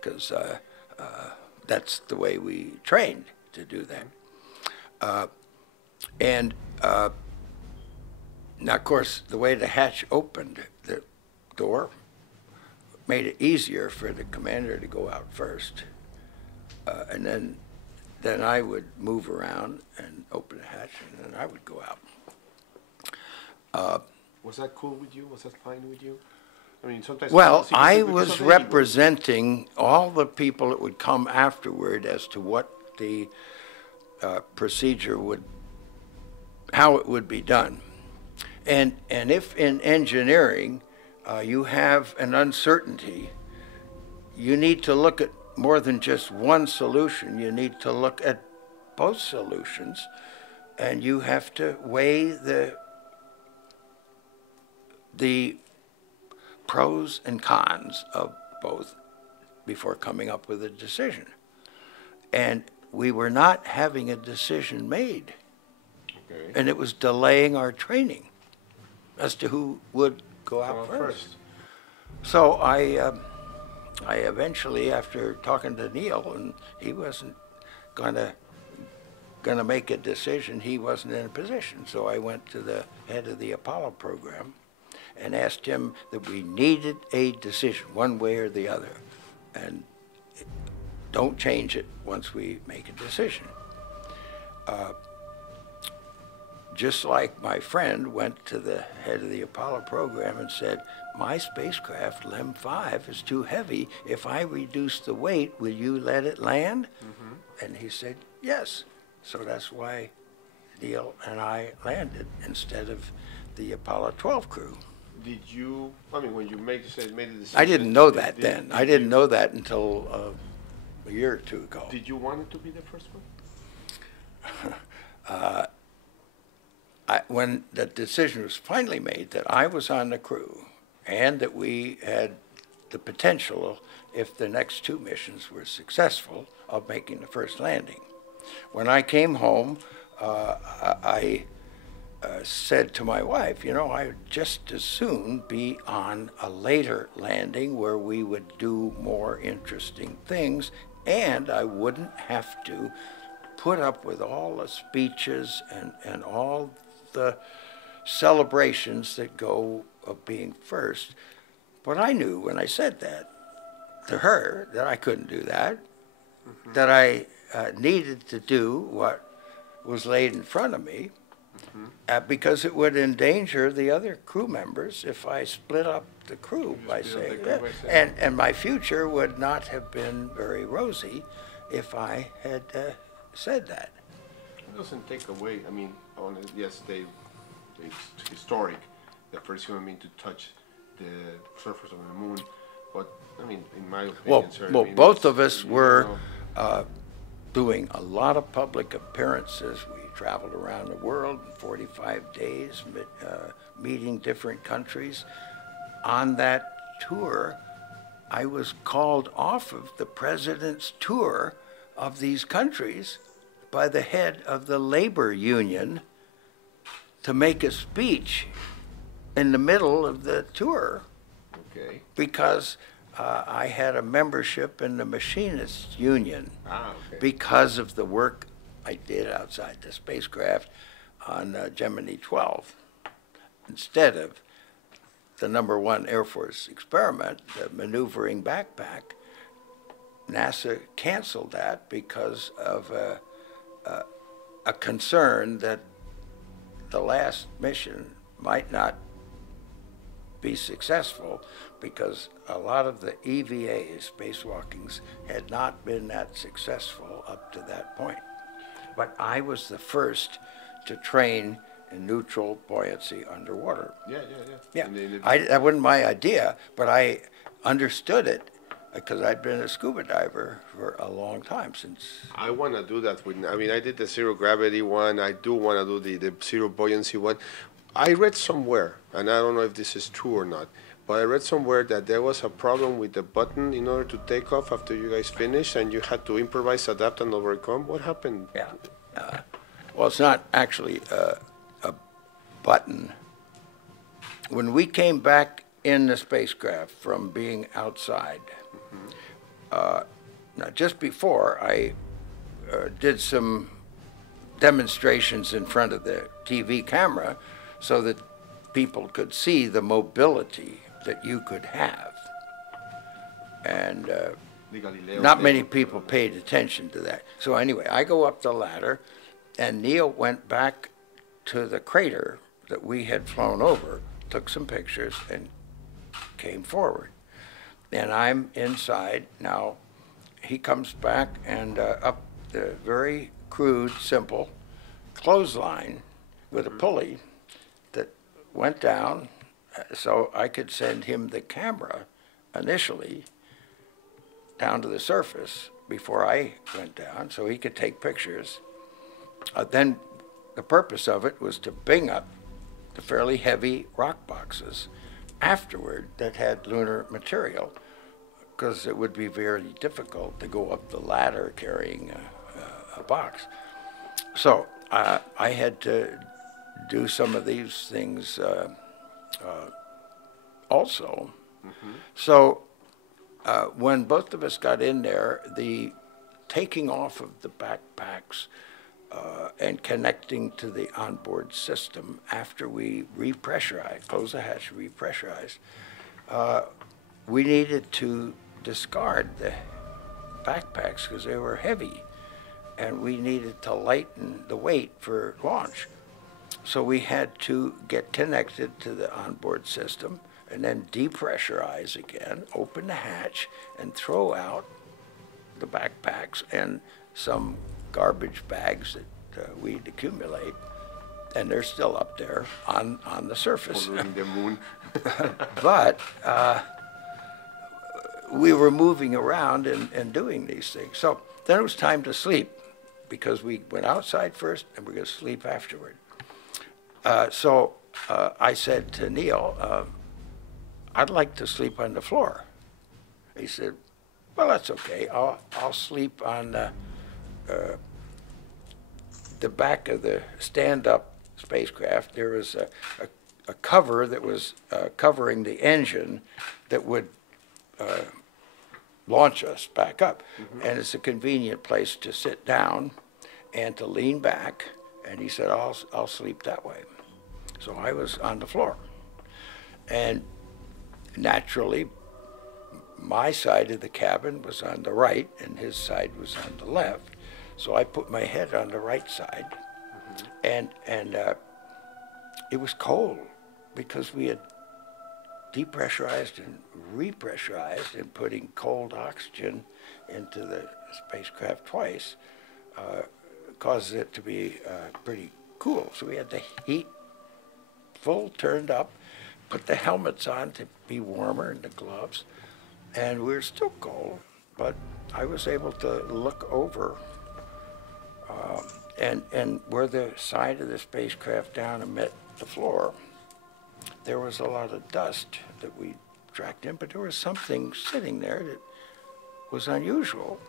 because that's the way we trained to do that. Now, of course, the way the hatch opened, the door, made it easier for the commander to go out first, and then I would move around and open the hatch, and then I would go out. Was that cool with you? Was that fine with you? I mean, sometimes. Well, I was representing all the people that would come afterward as to what the procedure would, how it would be done. And if in engineering you have an uncertainty, you need to look at more than just one solution. You need to look at both solutions, and you have to weigh the pros and cons of both before coming up with a decision. And we were not having a decision made. Okay. And it was delaying our training as to who would go out first. So I eventually, after talking to Neil, and he wasn't gonna make a decision, he wasn't in a position. So I went to the head of the Apollo program and asked him that we needed a decision, one way or the other, and don't change it once we make a decision. Just like my friend went to the head of the Apollo program and said, my spacecraft, LEM 5, is too heavy. If I reduce the weight, will you let it land? Mm-hmm. And he said, yes. So that's why Neil and I landed instead of the Apollo 12 crew. Did you, I mean, when you made the decision? I didn't know that then. I didn't know that until a year or two ago. Did you want it to be the first one? When the decision was finally made that I was on the crew and that we had the potential, if the next two missions were successful, of making the first landing. When I came home, I said to my wife, you know, I would just as soon be on a later landing where we would do more interesting things, and I wouldn't have to put up with all the speeches and all the celebrations that go of being first. But I knew when I said that to her that I couldn't do that, mm-hmm. that I needed to do what was laid in front of me, mm-hmm. because it would endanger the other crew members if I split up the crew by saying that. And my future would not have been very rosy if I had said that. It doesn't take away, I mean, yes, it's historic, the first human being to touch the surface of the moon, but I mean, in my opinion, well, both of us were doing a lot of public appearances. We traveled around the world in 45 days, meeting different countries. On that tour, I was called off of the president's tour of these countries by the head of the labor union to make a speech in the middle of the tour. Okay. Because I had a membership in the machinists union. Okay. Because of the work I did outside the spacecraft on Gemini 12, instead of the #1 Air Force experiment, the maneuvering backpack, NASA canceled that because of a concern that the last mission might not be successful because a lot of the EVAs, spacewalkings, had not been that successful up to that point. But I was the first to train in neutral buoyancy underwater. Yeah. That wasn't my idea, but I understood it because I'd been a scuba diver for a long time since. I want to do that with, I mean, I did the zero gravity one. I do want to do the zero buoyancy one. I read somewhere, and I don't know if this is true or not, but I read somewhere that there was a problem with the button in order to take off after you guys finished, and you had to improvise, adapt, and overcome. What happened? Yeah. Well, it's not actually a button. When we came back in the spacecraft from being outside, now just before I did some demonstrations in front of the TV camera so that people could see the mobility that you could have. And not many people paid attention to that. So anyway, I go up the ladder, and Neil went back to the crater that we had flown over, took some pictures, and came forward. And I'm inside. Now, he comes back and up the very crude, simple clothesline with a pulley that went down so I could send him the camera initially down to the surface before I went down so he could take pictures. Then the purpose of it was to bring up the fairly heavy rock boxes afterward that had lunar material, because it would be very difficult to go up the ladder carrying a box. So I had to do some of these things also. So when both of us got in there, the taking off of the backpacks and connecting to the onboard system after we repressurized, close the hatch, repressurized, we needed to discard the backpacks because they were heavy, and we needed to lighten the weight for launch. So we had to get connected to the onboard system and then depressurize again, open the hatch, and throw out the backpacks and some garbage bags that we'd accumulate, and they're still up there on the surface. Following the moon. But we were moving around and doing these things. So then it was time to sleep, because we went outside first and we're going to sleep afterward. So I said to Neil, I'd like to sleep on the floor. He said, well, that's okay. I'll sleep on the back of the stand-up spacecraft. There was a cover that was covering the engine that would launch us back up. And it's a convenient place to sit down and to lean back. And he said, I'll sleep that way. So I was on the floor. And naturally, my side of the cabin was on the right and his side was on the left. So I put my head on the right side. And it was cold because we had depressurized and repressurized, and putting cold oxygen into the spacecraft twice causes it to be pretty cool. So we had the heat full turned up, put the helmets on to be warmer, and the gloves, and we were still cold, but I was able to look over and where the side of the spacecraft down and met the floor, there was a lot of dust that we tracked in, but there was something sitting there that was unusual,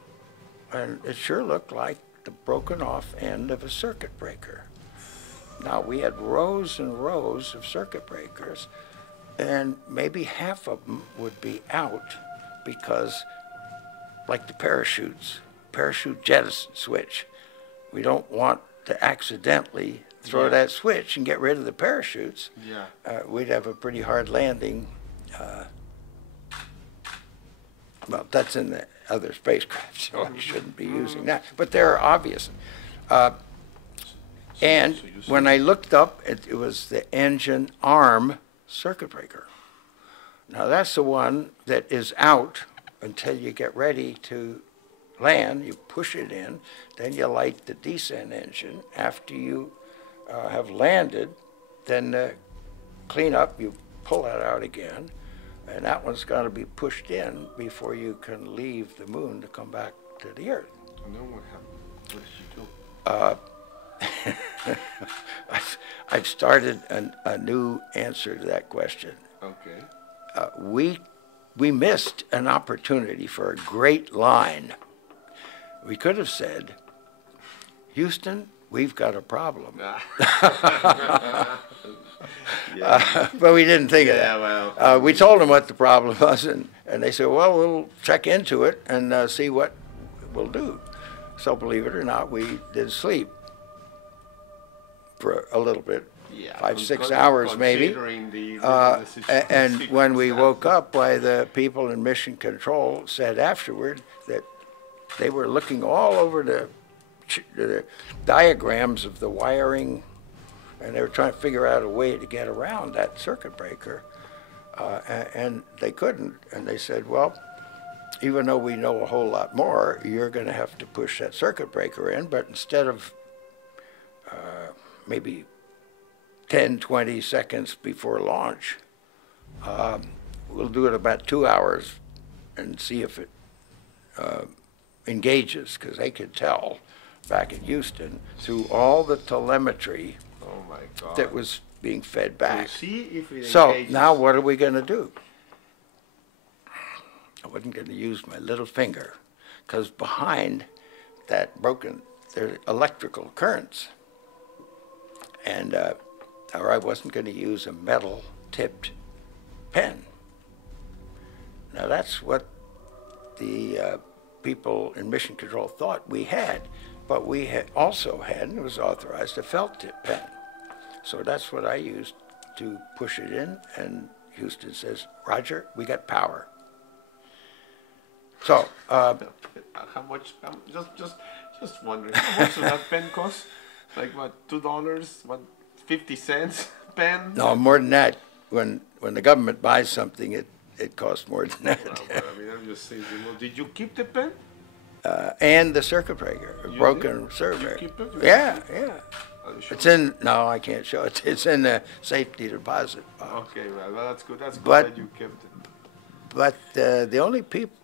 and it sure looked like the broken off end of a circuit breaker. Now, we had rows and rows of circuit breakers, and maybe half of them would be out because, like the parachute jettison switch, we don't want to accidentally throw Yeah. that switch and get rid of the parachutes, Yeah. we'd have a pretty hard landing. Well, that's in the other spacecraft, so I shouldn't be using that. But they're obvious. And So you when I looked up, it was the engine arm circuit breaker. Now, that's the one that is out until you get ready to land. You push it in, then you light the descent engine. After you have landed, then clean up, you pull that out again, and that one's got to be pushed in before you can leave the moon to come back to the Earth. And then what happened? What did you do? I've started a new answer to that question. Okay. We missed an opportunity for a great line. We could have said, Houston, we've got a problem. But we didn't think of that. Well. We told them what the problem was, and they said, well, we'll check into it and see what we'll do. So believe it or not, we did sleep for a little bit, Yeah, 5, 6 hours maybe. considering the And when we sequence. woke up, why the people in mission control said afterward that they were looking all over the diagrams of the wiring, and they were trying to figure out a way to get around that circuit breaker, and they couldn't. And they said, well, even though we know a whole lot more, you're going to have to push that circuit breaker in, but instead of maybe 10, 20 seconds before launch, we'll do it about 2 hours and see if it engages, because they could tell back in Houston through all the telemetry Oh my God. that was being fed We'll back. see if it So engages. now what are we going to do? I wasn't going to use my little finger, because behind that broken, there are electrical currents. And or I wasn't going to use a metal-tipped pen. Now that's what the people in mission control thought we had, but we had also had, and it was authorized, a felt-tip pen. So that's what I used to push it in, and Houston says, Roger, we got power. So, How much? Just wondering. How much does that pen cost? Like what? $2? What? 50 cents pen? no, more than that. When the government buys something, it costs more than that. Well, but I mean, I'm just saying. Well, did you keep the pen? And the circuit breaker, a You broken did? circuit Did you breaker. keep it? Yeah, yeah. Are you sure? It's in, no, I can't show it. It's in the safety deposit box. Okay, well, that's good. That's good But- that you kept it. But the only people,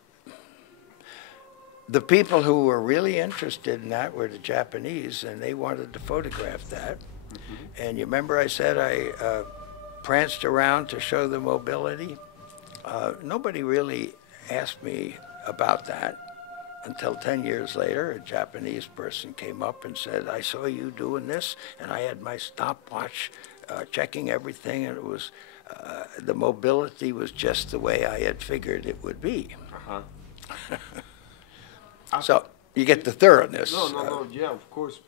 the people who were really interested in that were the Japanese, and they wanted to photograph that. And you remember I said I pranced around to show the mobility? Nobody really asked me about that until 10 years later. A Japanese person came up and said, I saw you doing this, and I had my stopwatch checking everything, and it was, the mobility was just the way I had figured it would be. So you get the thoroughness. No, yeah, of course.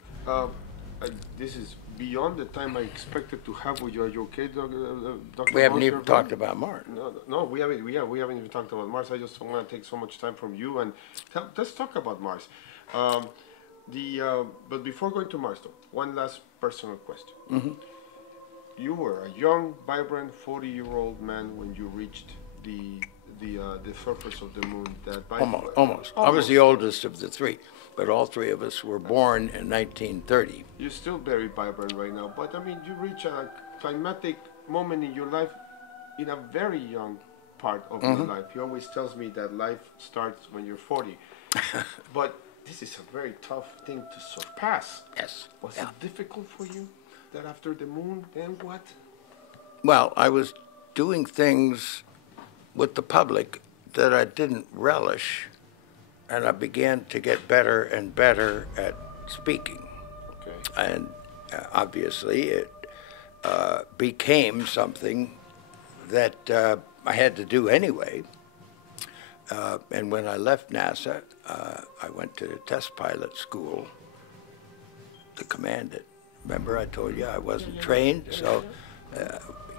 This is beyond the time I expected to have with you. Are you okay, Dr. We haven't Mars, even your talked friend? about Mars. No, we haven't. We haven't even talked about Mars. I just don't want to take so much time from you. And let's talk about Mars. But before going to Mars, though, one last personal question. You were a young, vibrant, 40-year-old man when you reached the surface of the moon. That by Almost. I was the oldest of the three, but all three of us were born in 1930. You're still very vibrant right now, but I mean, you reach a climatic moment in your life in a very young part of your life. He always tells me that life starts when you're 40. But this is a very tough thing to surpass. Yes. Was Yeah. it difficult for you that after the moon, then what? Well, I was doing things with the public that I didn't relish, and I began to get better and better at speaking. Okay. And obviously it became something that I had to do anyway. And when I left NASA, I went to test pilot school to command it. Remember, I told you I wasn't trained, so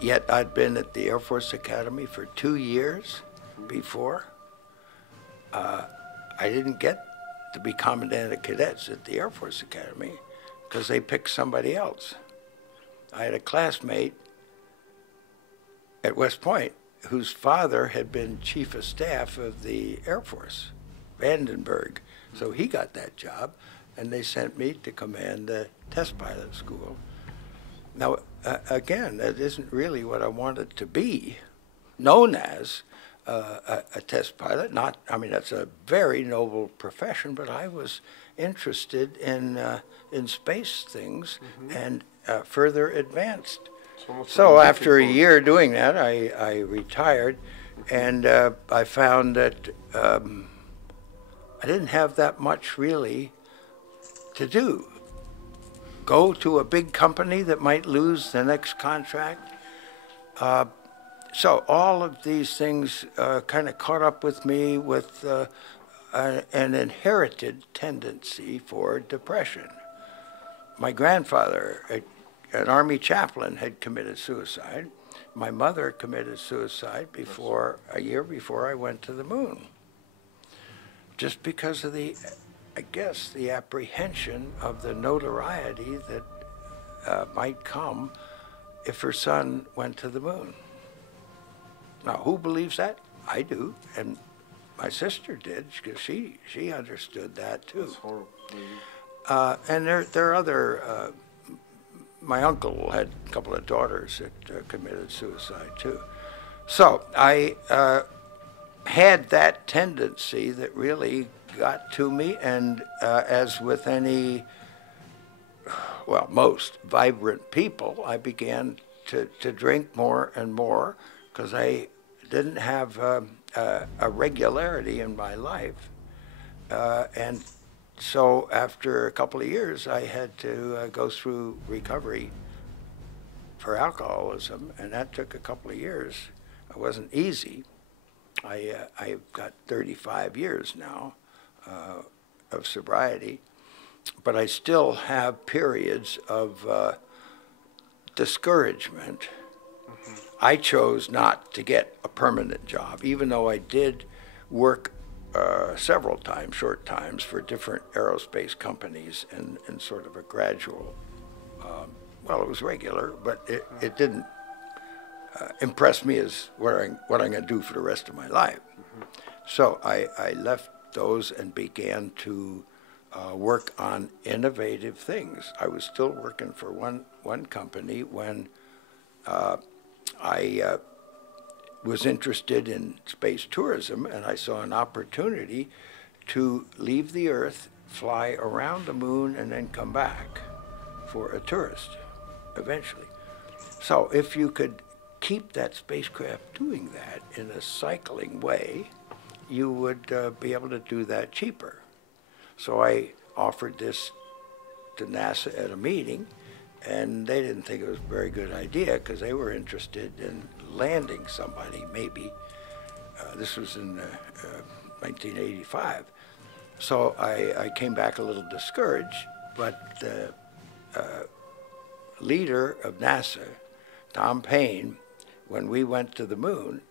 yet I'd been at the Air Force Academy for 2 years before. I didn't get to be commandant of cadets at the Air Force Academy because they picked somebody else. I had a classmate at West Point whose father had been chief of staff of the Air Force, Vandenberg. So he got that job, and they sent me to command the test pilot school. Now, again, that isn't really what I wanted to be known as. A test pilot. Not, I mean, that's a very noble profession, but I was interested in space things and further advanced. So after a year doing that, I retired, and I found that I didn't have that much really to do. Go to a big company that might lose the next contract. So all of these things kind of caught up with me with an inherited tendency for depression. My grandfather, an Army chaplain, had committed suicide. My mother committed suicide a year before I went to the moon. Just because of the apprehension of the notoriety that might come if her son went to the moon. Now, who believes that? I do, and my sister did, because she understood that too. That's horrible. And there are other. My uncle had a couple of daughters that committed suicide too. So I had that tendency that really got to me, and as with most vibrant people, I began to drink more and more because I didn't have a regularity in my life. And so after a couple of years, I had to go through recovery for alcoholism, and that took a couple of years. It wasn't easy. I've got 35 years now of sobriety, but I still have periods of discouragement. I chose not to get a permanent job, even though I did work several times, short times, for different aerospace companies in sort of a gradual, it was regular, but it didn't impress me as what I'm going to do for the rest of my life. So I left those and began to work on innovative things. I was still working for one company when I was interested in space tourism, and I saw an opportunity to leave the Earth, fly around the moon, and then come back for a tourist eventually. So if you could keep that spacecraft doing that in a cycling way, you would be able to do that cheaper. So I offered this to NASA at a meeting, and they didn't think it was a very good idea because they were interested in landing somebody, maybe. This was in 1985. So I came back a little discouraged, but the leader of NASA, Tom Paine, when we went to the moon,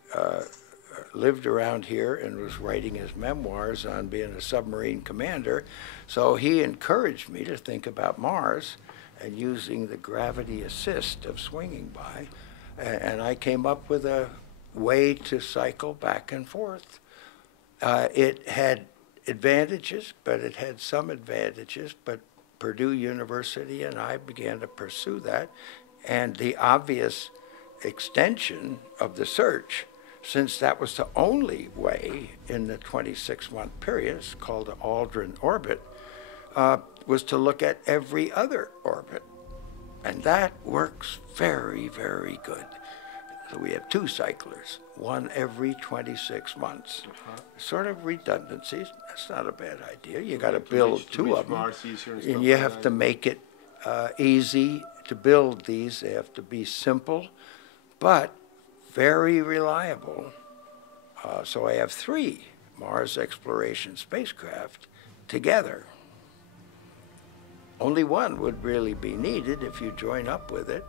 lived around here and was writing his memoirs on being a submarine commander. So he encouraged me to think about Mars and using the gravity assist of swinging by. And I came up with a way to cycle back and forth. It had advantages, but it had some advantages, but Purdue University and I began to pursue that. And the obvious extension of the search, since that was the only way in the 26-month period, it's called the Aldrin orbit, was to look at every other orbit. And that works very, very good. So we have 2 cyclers, one every 26 months. Sort of redundancies, that's not a bad idea. You got to build 2 of them, and you have to make it easy to build these. They have to be simple, but very reliable. So I have 3 Mars exploration spacecraft together. only one would really be needed if you join up with it,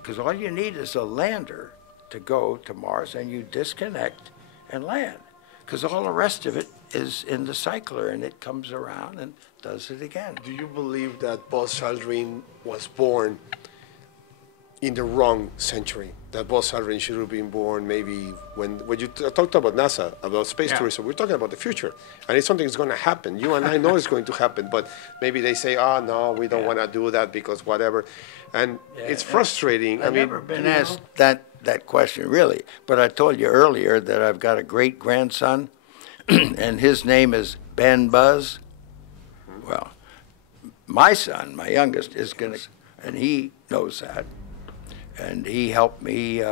because all you need is a lander to go to Mars, and you disconnect and land, because all the rest of it is in the cycler, and it comes around and does it again. Do you believe that Buzz Aldrin was born in the wrong century? That Buzz Aldrin should have been born maybe when you talked about NASA, about space tourism, we're talking about the future. And it's something that's going to happen. You and I know it's going to happen, but maybe they say, oh, no, we don't want to do that because whatever. And it's frustrating. I've never been asked that question, really. But I told you earlier that I've got a great-grandson, and his name is Ben Buzz. Well, my son, my youngest, is going to, and he knows that. And he helped me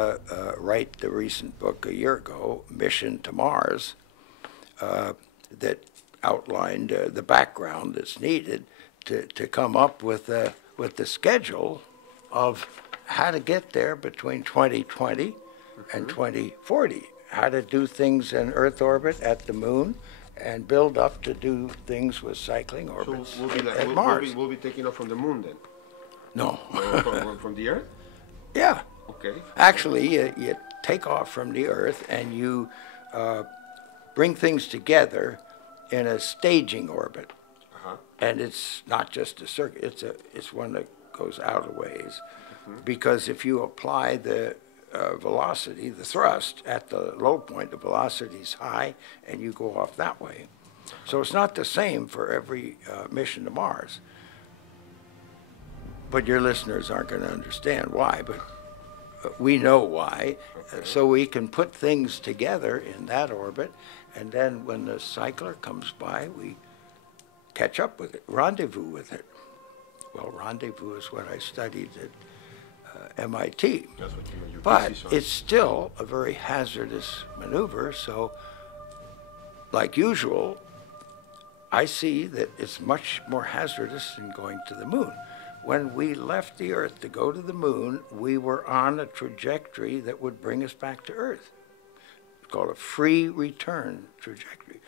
write the recent book a year ago, Mission to Mars, that outlined the background that's needed to come up with the schedule of how to get there between 2020 and 2040, how to do things in Earth orbit at the moon, and build up to do things with cycling orbits at Mars. We'll be taking off from the moon then? No. From the Earth? Yeah. Okay. Actually, you take off from the Earth and you bring things together in a staging orbit. And it's not just a circuit, it's one that goes out a ways. Because if you apply the velocity, the thrust, at the low point, the velocity is high, and you go off that way. So it's not the same for every mission to Mars. But your listeners aren't going to understand why, but we know why. So we can put things together in that orbit, and then when the cycler comes by, we catch up with it, rendezvous with it. Well, rendezvous is what I studied at MIT. That's what your But thesis on. it's still a very hazardous maneuver, so like usual, I see that it's much more hazardous than going to the moon. When we left the Earth to go to the moon, we were on a trajectory that would bring us back to Earth. It's called a free return trajectory.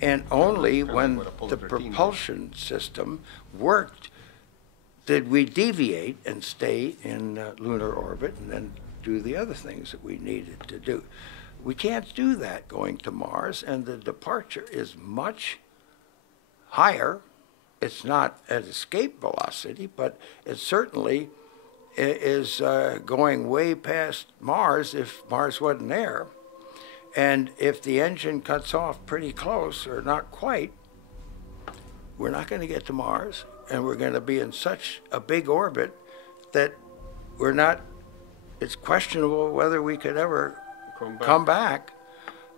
And only when the propulsion system worked did we deviate and stay in lunar orbit and then do the other things that we needed to do. We can't do that going to Mars, and the departure is much higher. It's not at escape velocity, but it certainly is going way past Mars if Mars wasn't there. And if the engine cuts off pretty close, or not quite, we're not going to get to Mars, and we're going to be in such a big orbit that we're not, it's questionable whether we could ever come back.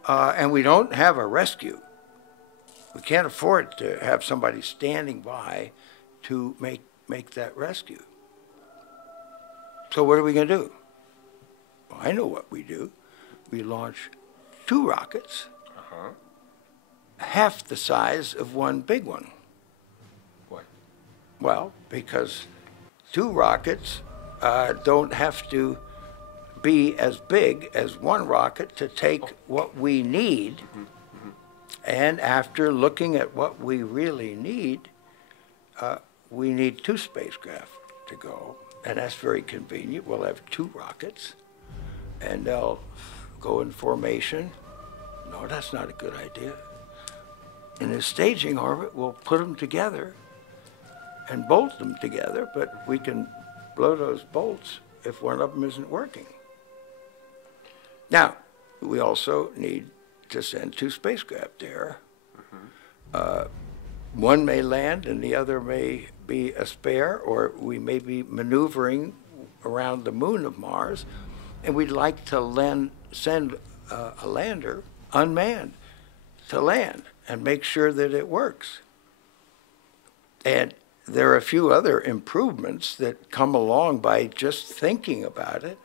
And we don't have a rescue. We can't afford to have somebody standing by to make that rescue. So what are we going to do? Well, I know what we do. We launch 2 rockets, half the size of one big one. Why? Well, because 2 rockets don't have to be as big as one rocket to take what we need. And after looking at what we really need, we need 2 spacecraft to go. And that's very convenient. We'll have 2 rockets, and they'll go in formation. No, that's not a good idea. In a staging orbit, we'll put them together and bolt them together, but we can blow those bolts if one of them isn't working. Now, we also need to send 2 spacecraft there. One may land and the other may be a spare, or we may be maneuvering around the moon of Mars, and we'd like to send a lander unmanned to land and make sure that it works. And there are a few other improvements that come along by just thinking about it.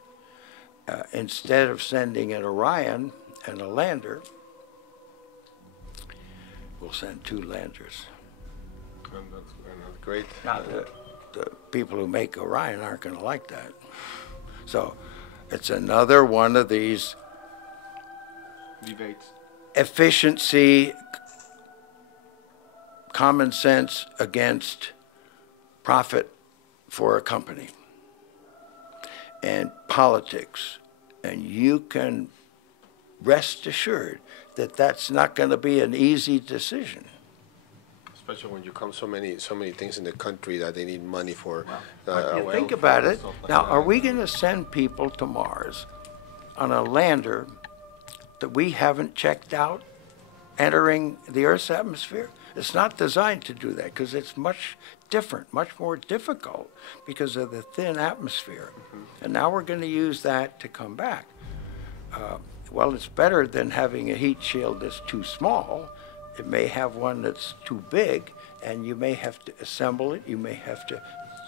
Instead of sending an Orion and a lander, we'll send 2 landers. And that's great. Now, the people who make Orion aren't going to like that. So it's another one of these Debates. efficiency, common sense against profit for a company and politics, and you can rest assured that that's not going to be an easy decision. Especially when you come so many things in the country that they need money for. You think about it. Now, are we going to send people to Mars on a lander that we haven't checked out entering the Earth's atmosphere? It's not designed to do that because it's much different, much more difficult because of the thin atmosphere. And now we're going to use that to come back. Well, it's better than having a heat shield that's too small. It may have one that's too big, and you may have to assemble it. You may have to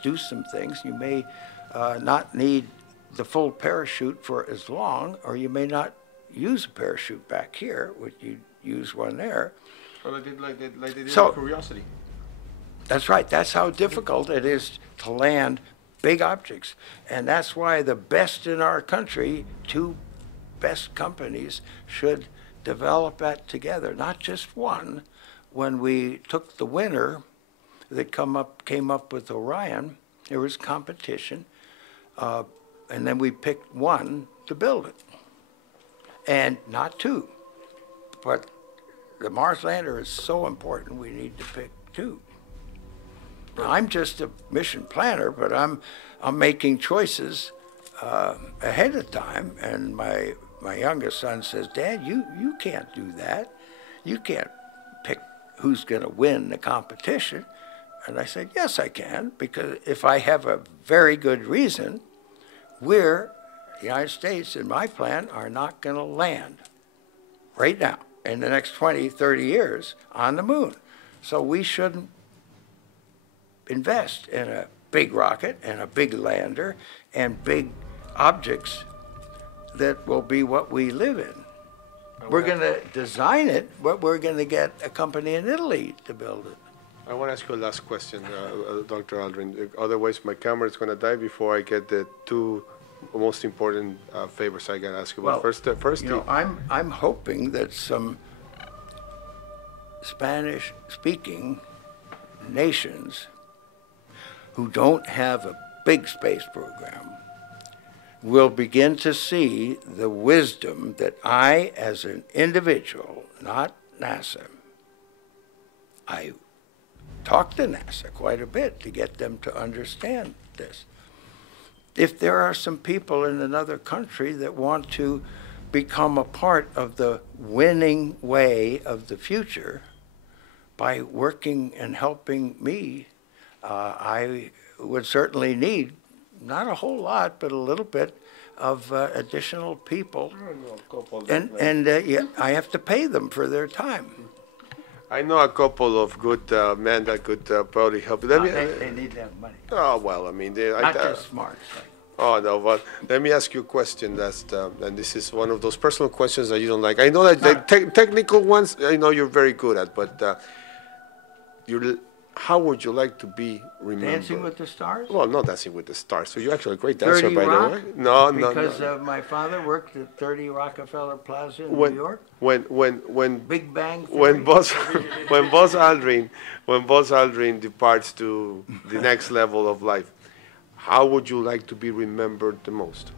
do some things. You may not need the full parachute for as long, or you may not use a parachute back here, which you use one there. Well, like they did So- with Curiosity. That's right. That's how difficult it is to land big objects. And that's why the best in our country, two best companies, should develop that together, not just one. When we took the winner that came up with Orion, there was competition, and then we picked one to build it, and not two. But the Mars lander is so important, we need to pick two. Now, I'm just a mission planner, but I'm making choices ahead of time, and my youngest son says, "Dad, you can't do that. You can't pick who's going to win the competition." And I said, "Yes, I can, because if I have a very good reason, the United States, in my plan, are not going to land right now in the next 20, 30 years on the moon. So we shouldn't invest in a big rocket and a big lander and big objects that will be what we live in. We're going to design it, but we're going to get a company in Italy to build it." I want to ask you a last question, Dr. Aldrin. Otherwise, my camera is going to die before I get the two most important favors I got to ask you about. First, you know, I'm hoping that some Spanish-speaking nations who don't have a big space program will begin to see the wisdom that I, as an individual, not NASA, I talked to NASA quite a bit to get them to understand this. If there are some people in another country that want to become a part of the winning way of the future by working and helping me, I would certainly need not a whole lot, but a little bit of additional people. And yeah, I have to pay them for their time. I know a couple of good men that could probably help. They need to have money. Oh, well, I mean, Not just smarts. Oh, no, but let me ask you a question that's, and this is one of those personal questions that you don't like. I know that the technical ones, I know you're very good at, but how would you like to be remembered? Dancing with the Stars? Well, not Dancing with the Stars. So you're actually a great dancer, 30 by Rock? the way. No. Because my father worked at 30 Rockefeller Plaza in New York. When Big Bang Theory. when Buzz Aldrin departs to the next level of life, how would you like to be remembered the most?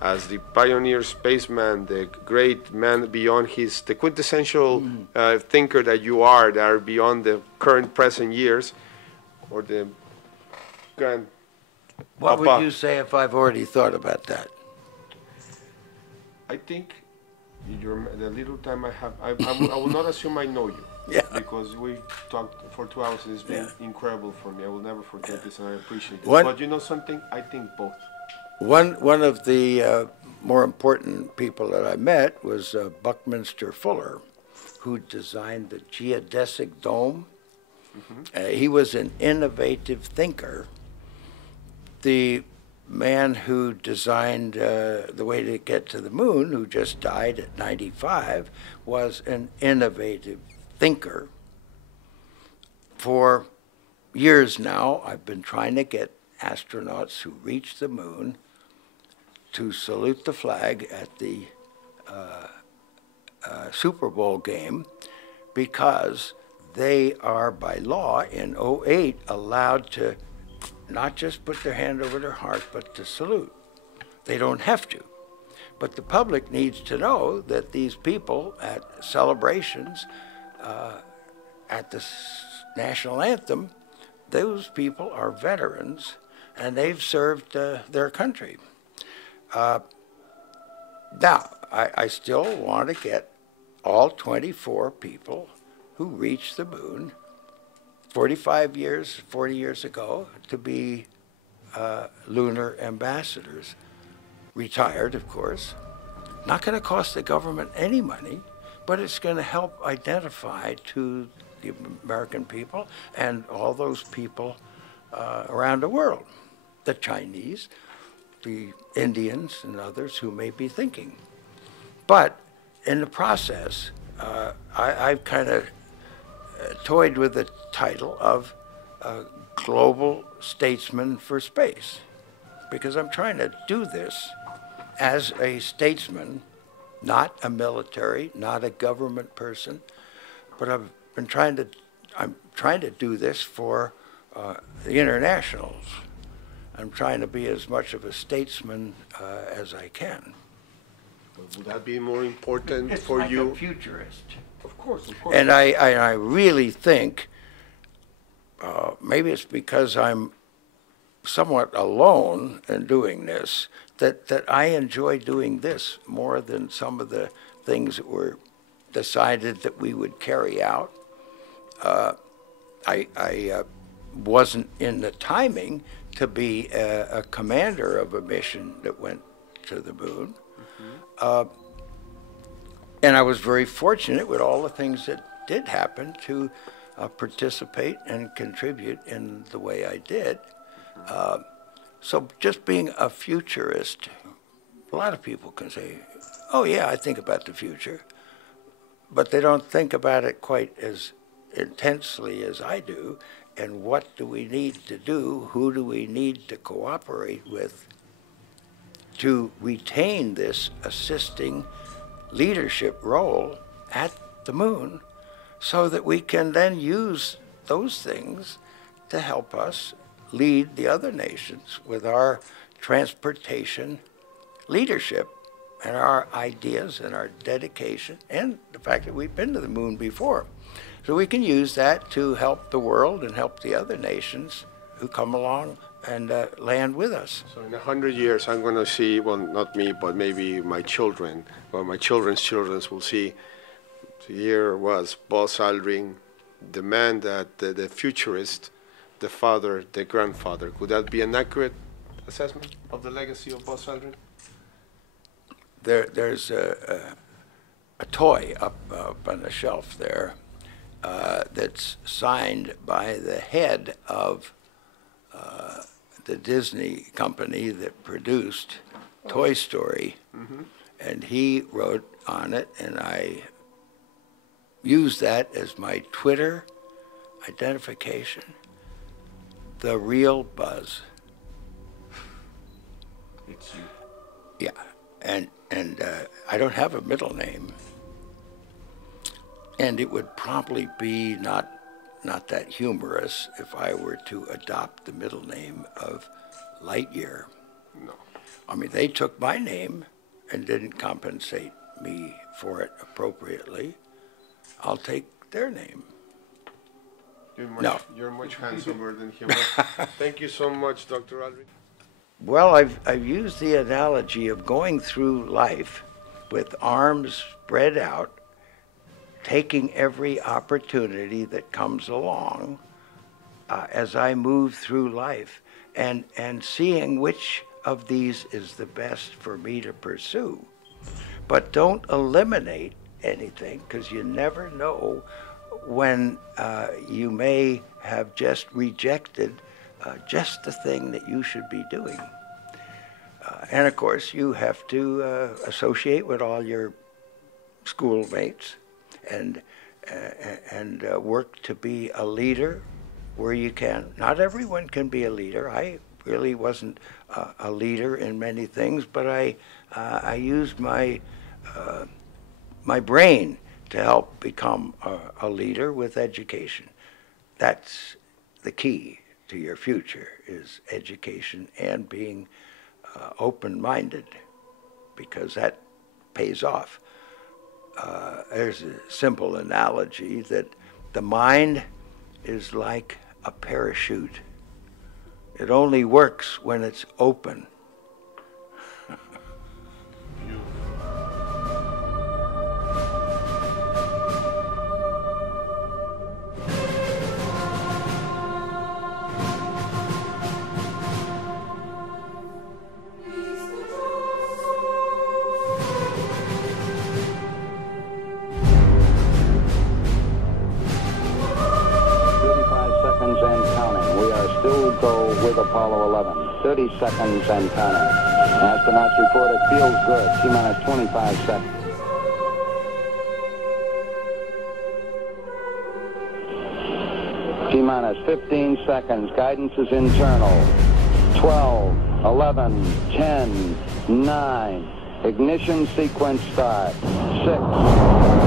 As the pioneer spaceman, the great man beyond the quintessential thinker that you are, that are beyond the current present years, or the grand What Papa? would you say if I've already thought about that? I think the little time I have, I will not assume I know you. Yeah. Because we talked for 2 hours and it's been incredible for me. I will never forget this and I appreciate it. What? But you know something? I think both. One of the more important people that I met was Buckminster Fuller, who designed the geodesic dome. He was an innovative thinker. The man who designed the way to get to the moon, who just died at 95, was an innovative thinker. For years now, I've been trying to get astronauts who reach the moon to salute the flag at the Super Bowl game, because they are by law in '08 allowed to not just put their hand over their heart, but to salute. They don't have to. But the public needs to know that these people at celebrations, at the national anthem, those people are veterans and they've served their country. Now, I still want to get all 24 people who reached the moon 40 years ago to be lunar ambassadors. Retired, of course. Not going to cost the government any money, but it's going to help identify to the American people and all those people around the world, the Chinese, the Indians, and others who may be thinking. But in the process, I've kind of toyed with the title of Global Statesman for Space, because I'm trying to do this as a statesman, not a military, not a government person, but I'm trying to do this for the internationals. I'm trying to be as much of a statesman as I can. Would that be more important It's for like you? a futurist. Of course, of course. And I really think, maybe it's because I'm somewhat alone in doing this, that I enjoy doing this more than some of the things that were decided that we would carry out. I wasn't in the timing to be a commander of a mission that went to the moon. And I was very fortunate with all the things that did happen to participate and contribute in the way I did. So just being a futurist, a lot of people can say, oh yeah, I think about the future, but they don't think about it quite as intensely as I do. And what do we need to do? Who do we need to cooperate with to retain this assisting leadership role at the moon, so that we can then use those things to help us lead the other nations with our transportation leadership and our ideas and our dedication and the fact that we've been to the moon before. So we can use that to help the world and help the other nations who come along and land with us. So in 100 years, I'm going to see, well, not me, but maybe my children, or my children's children will see, here was Buzz Aldrin, the man that, the futurist, the father, the grandfather. Could that be an accurate assessment of the legacy of Buzz Aldrin? There's a toy up on the shelf there that's signed by the head of the Disney company that produced Toy Story, and he wrote on it, and I used that as my Twitter identification, the real Buzz. It's you. Yeah, and I don't have a middle name, and it would probably be not that humorous if I were to adopt the middle name of Lightyear. No. I mean, they took my name and didn't compensate me for it appropriately. I'll take their name. You're much handsomer than him. Thank you so much, Dr. Aldrin. Well, I've used the analogy of going through life with arms spread out, taking every opportunity that comes along as I move through life, and seeing which of these is the best for me to pursue. But don't eliminate anything, because you never know when you may have just rejected just the thing that you should be doing. And of course, you have to associate with all your schoolmates and work to be a leader where you can. Not everyone can be a leader. I really wasn't a leader in many things, but I used my brain to help become a leader with education. That's the key. to your future is education and being open-minded, because that pays off. There's a simple analogy that the mind is like a parachute. It only works when it's open. Apollo 11. 30 seconds and counting. Astronauts report it feels good. T-minus 25 seconds. T-minus 15 seconds. Guidance is internal. 12, 11, 10, 9. Ignition sequence start. 6.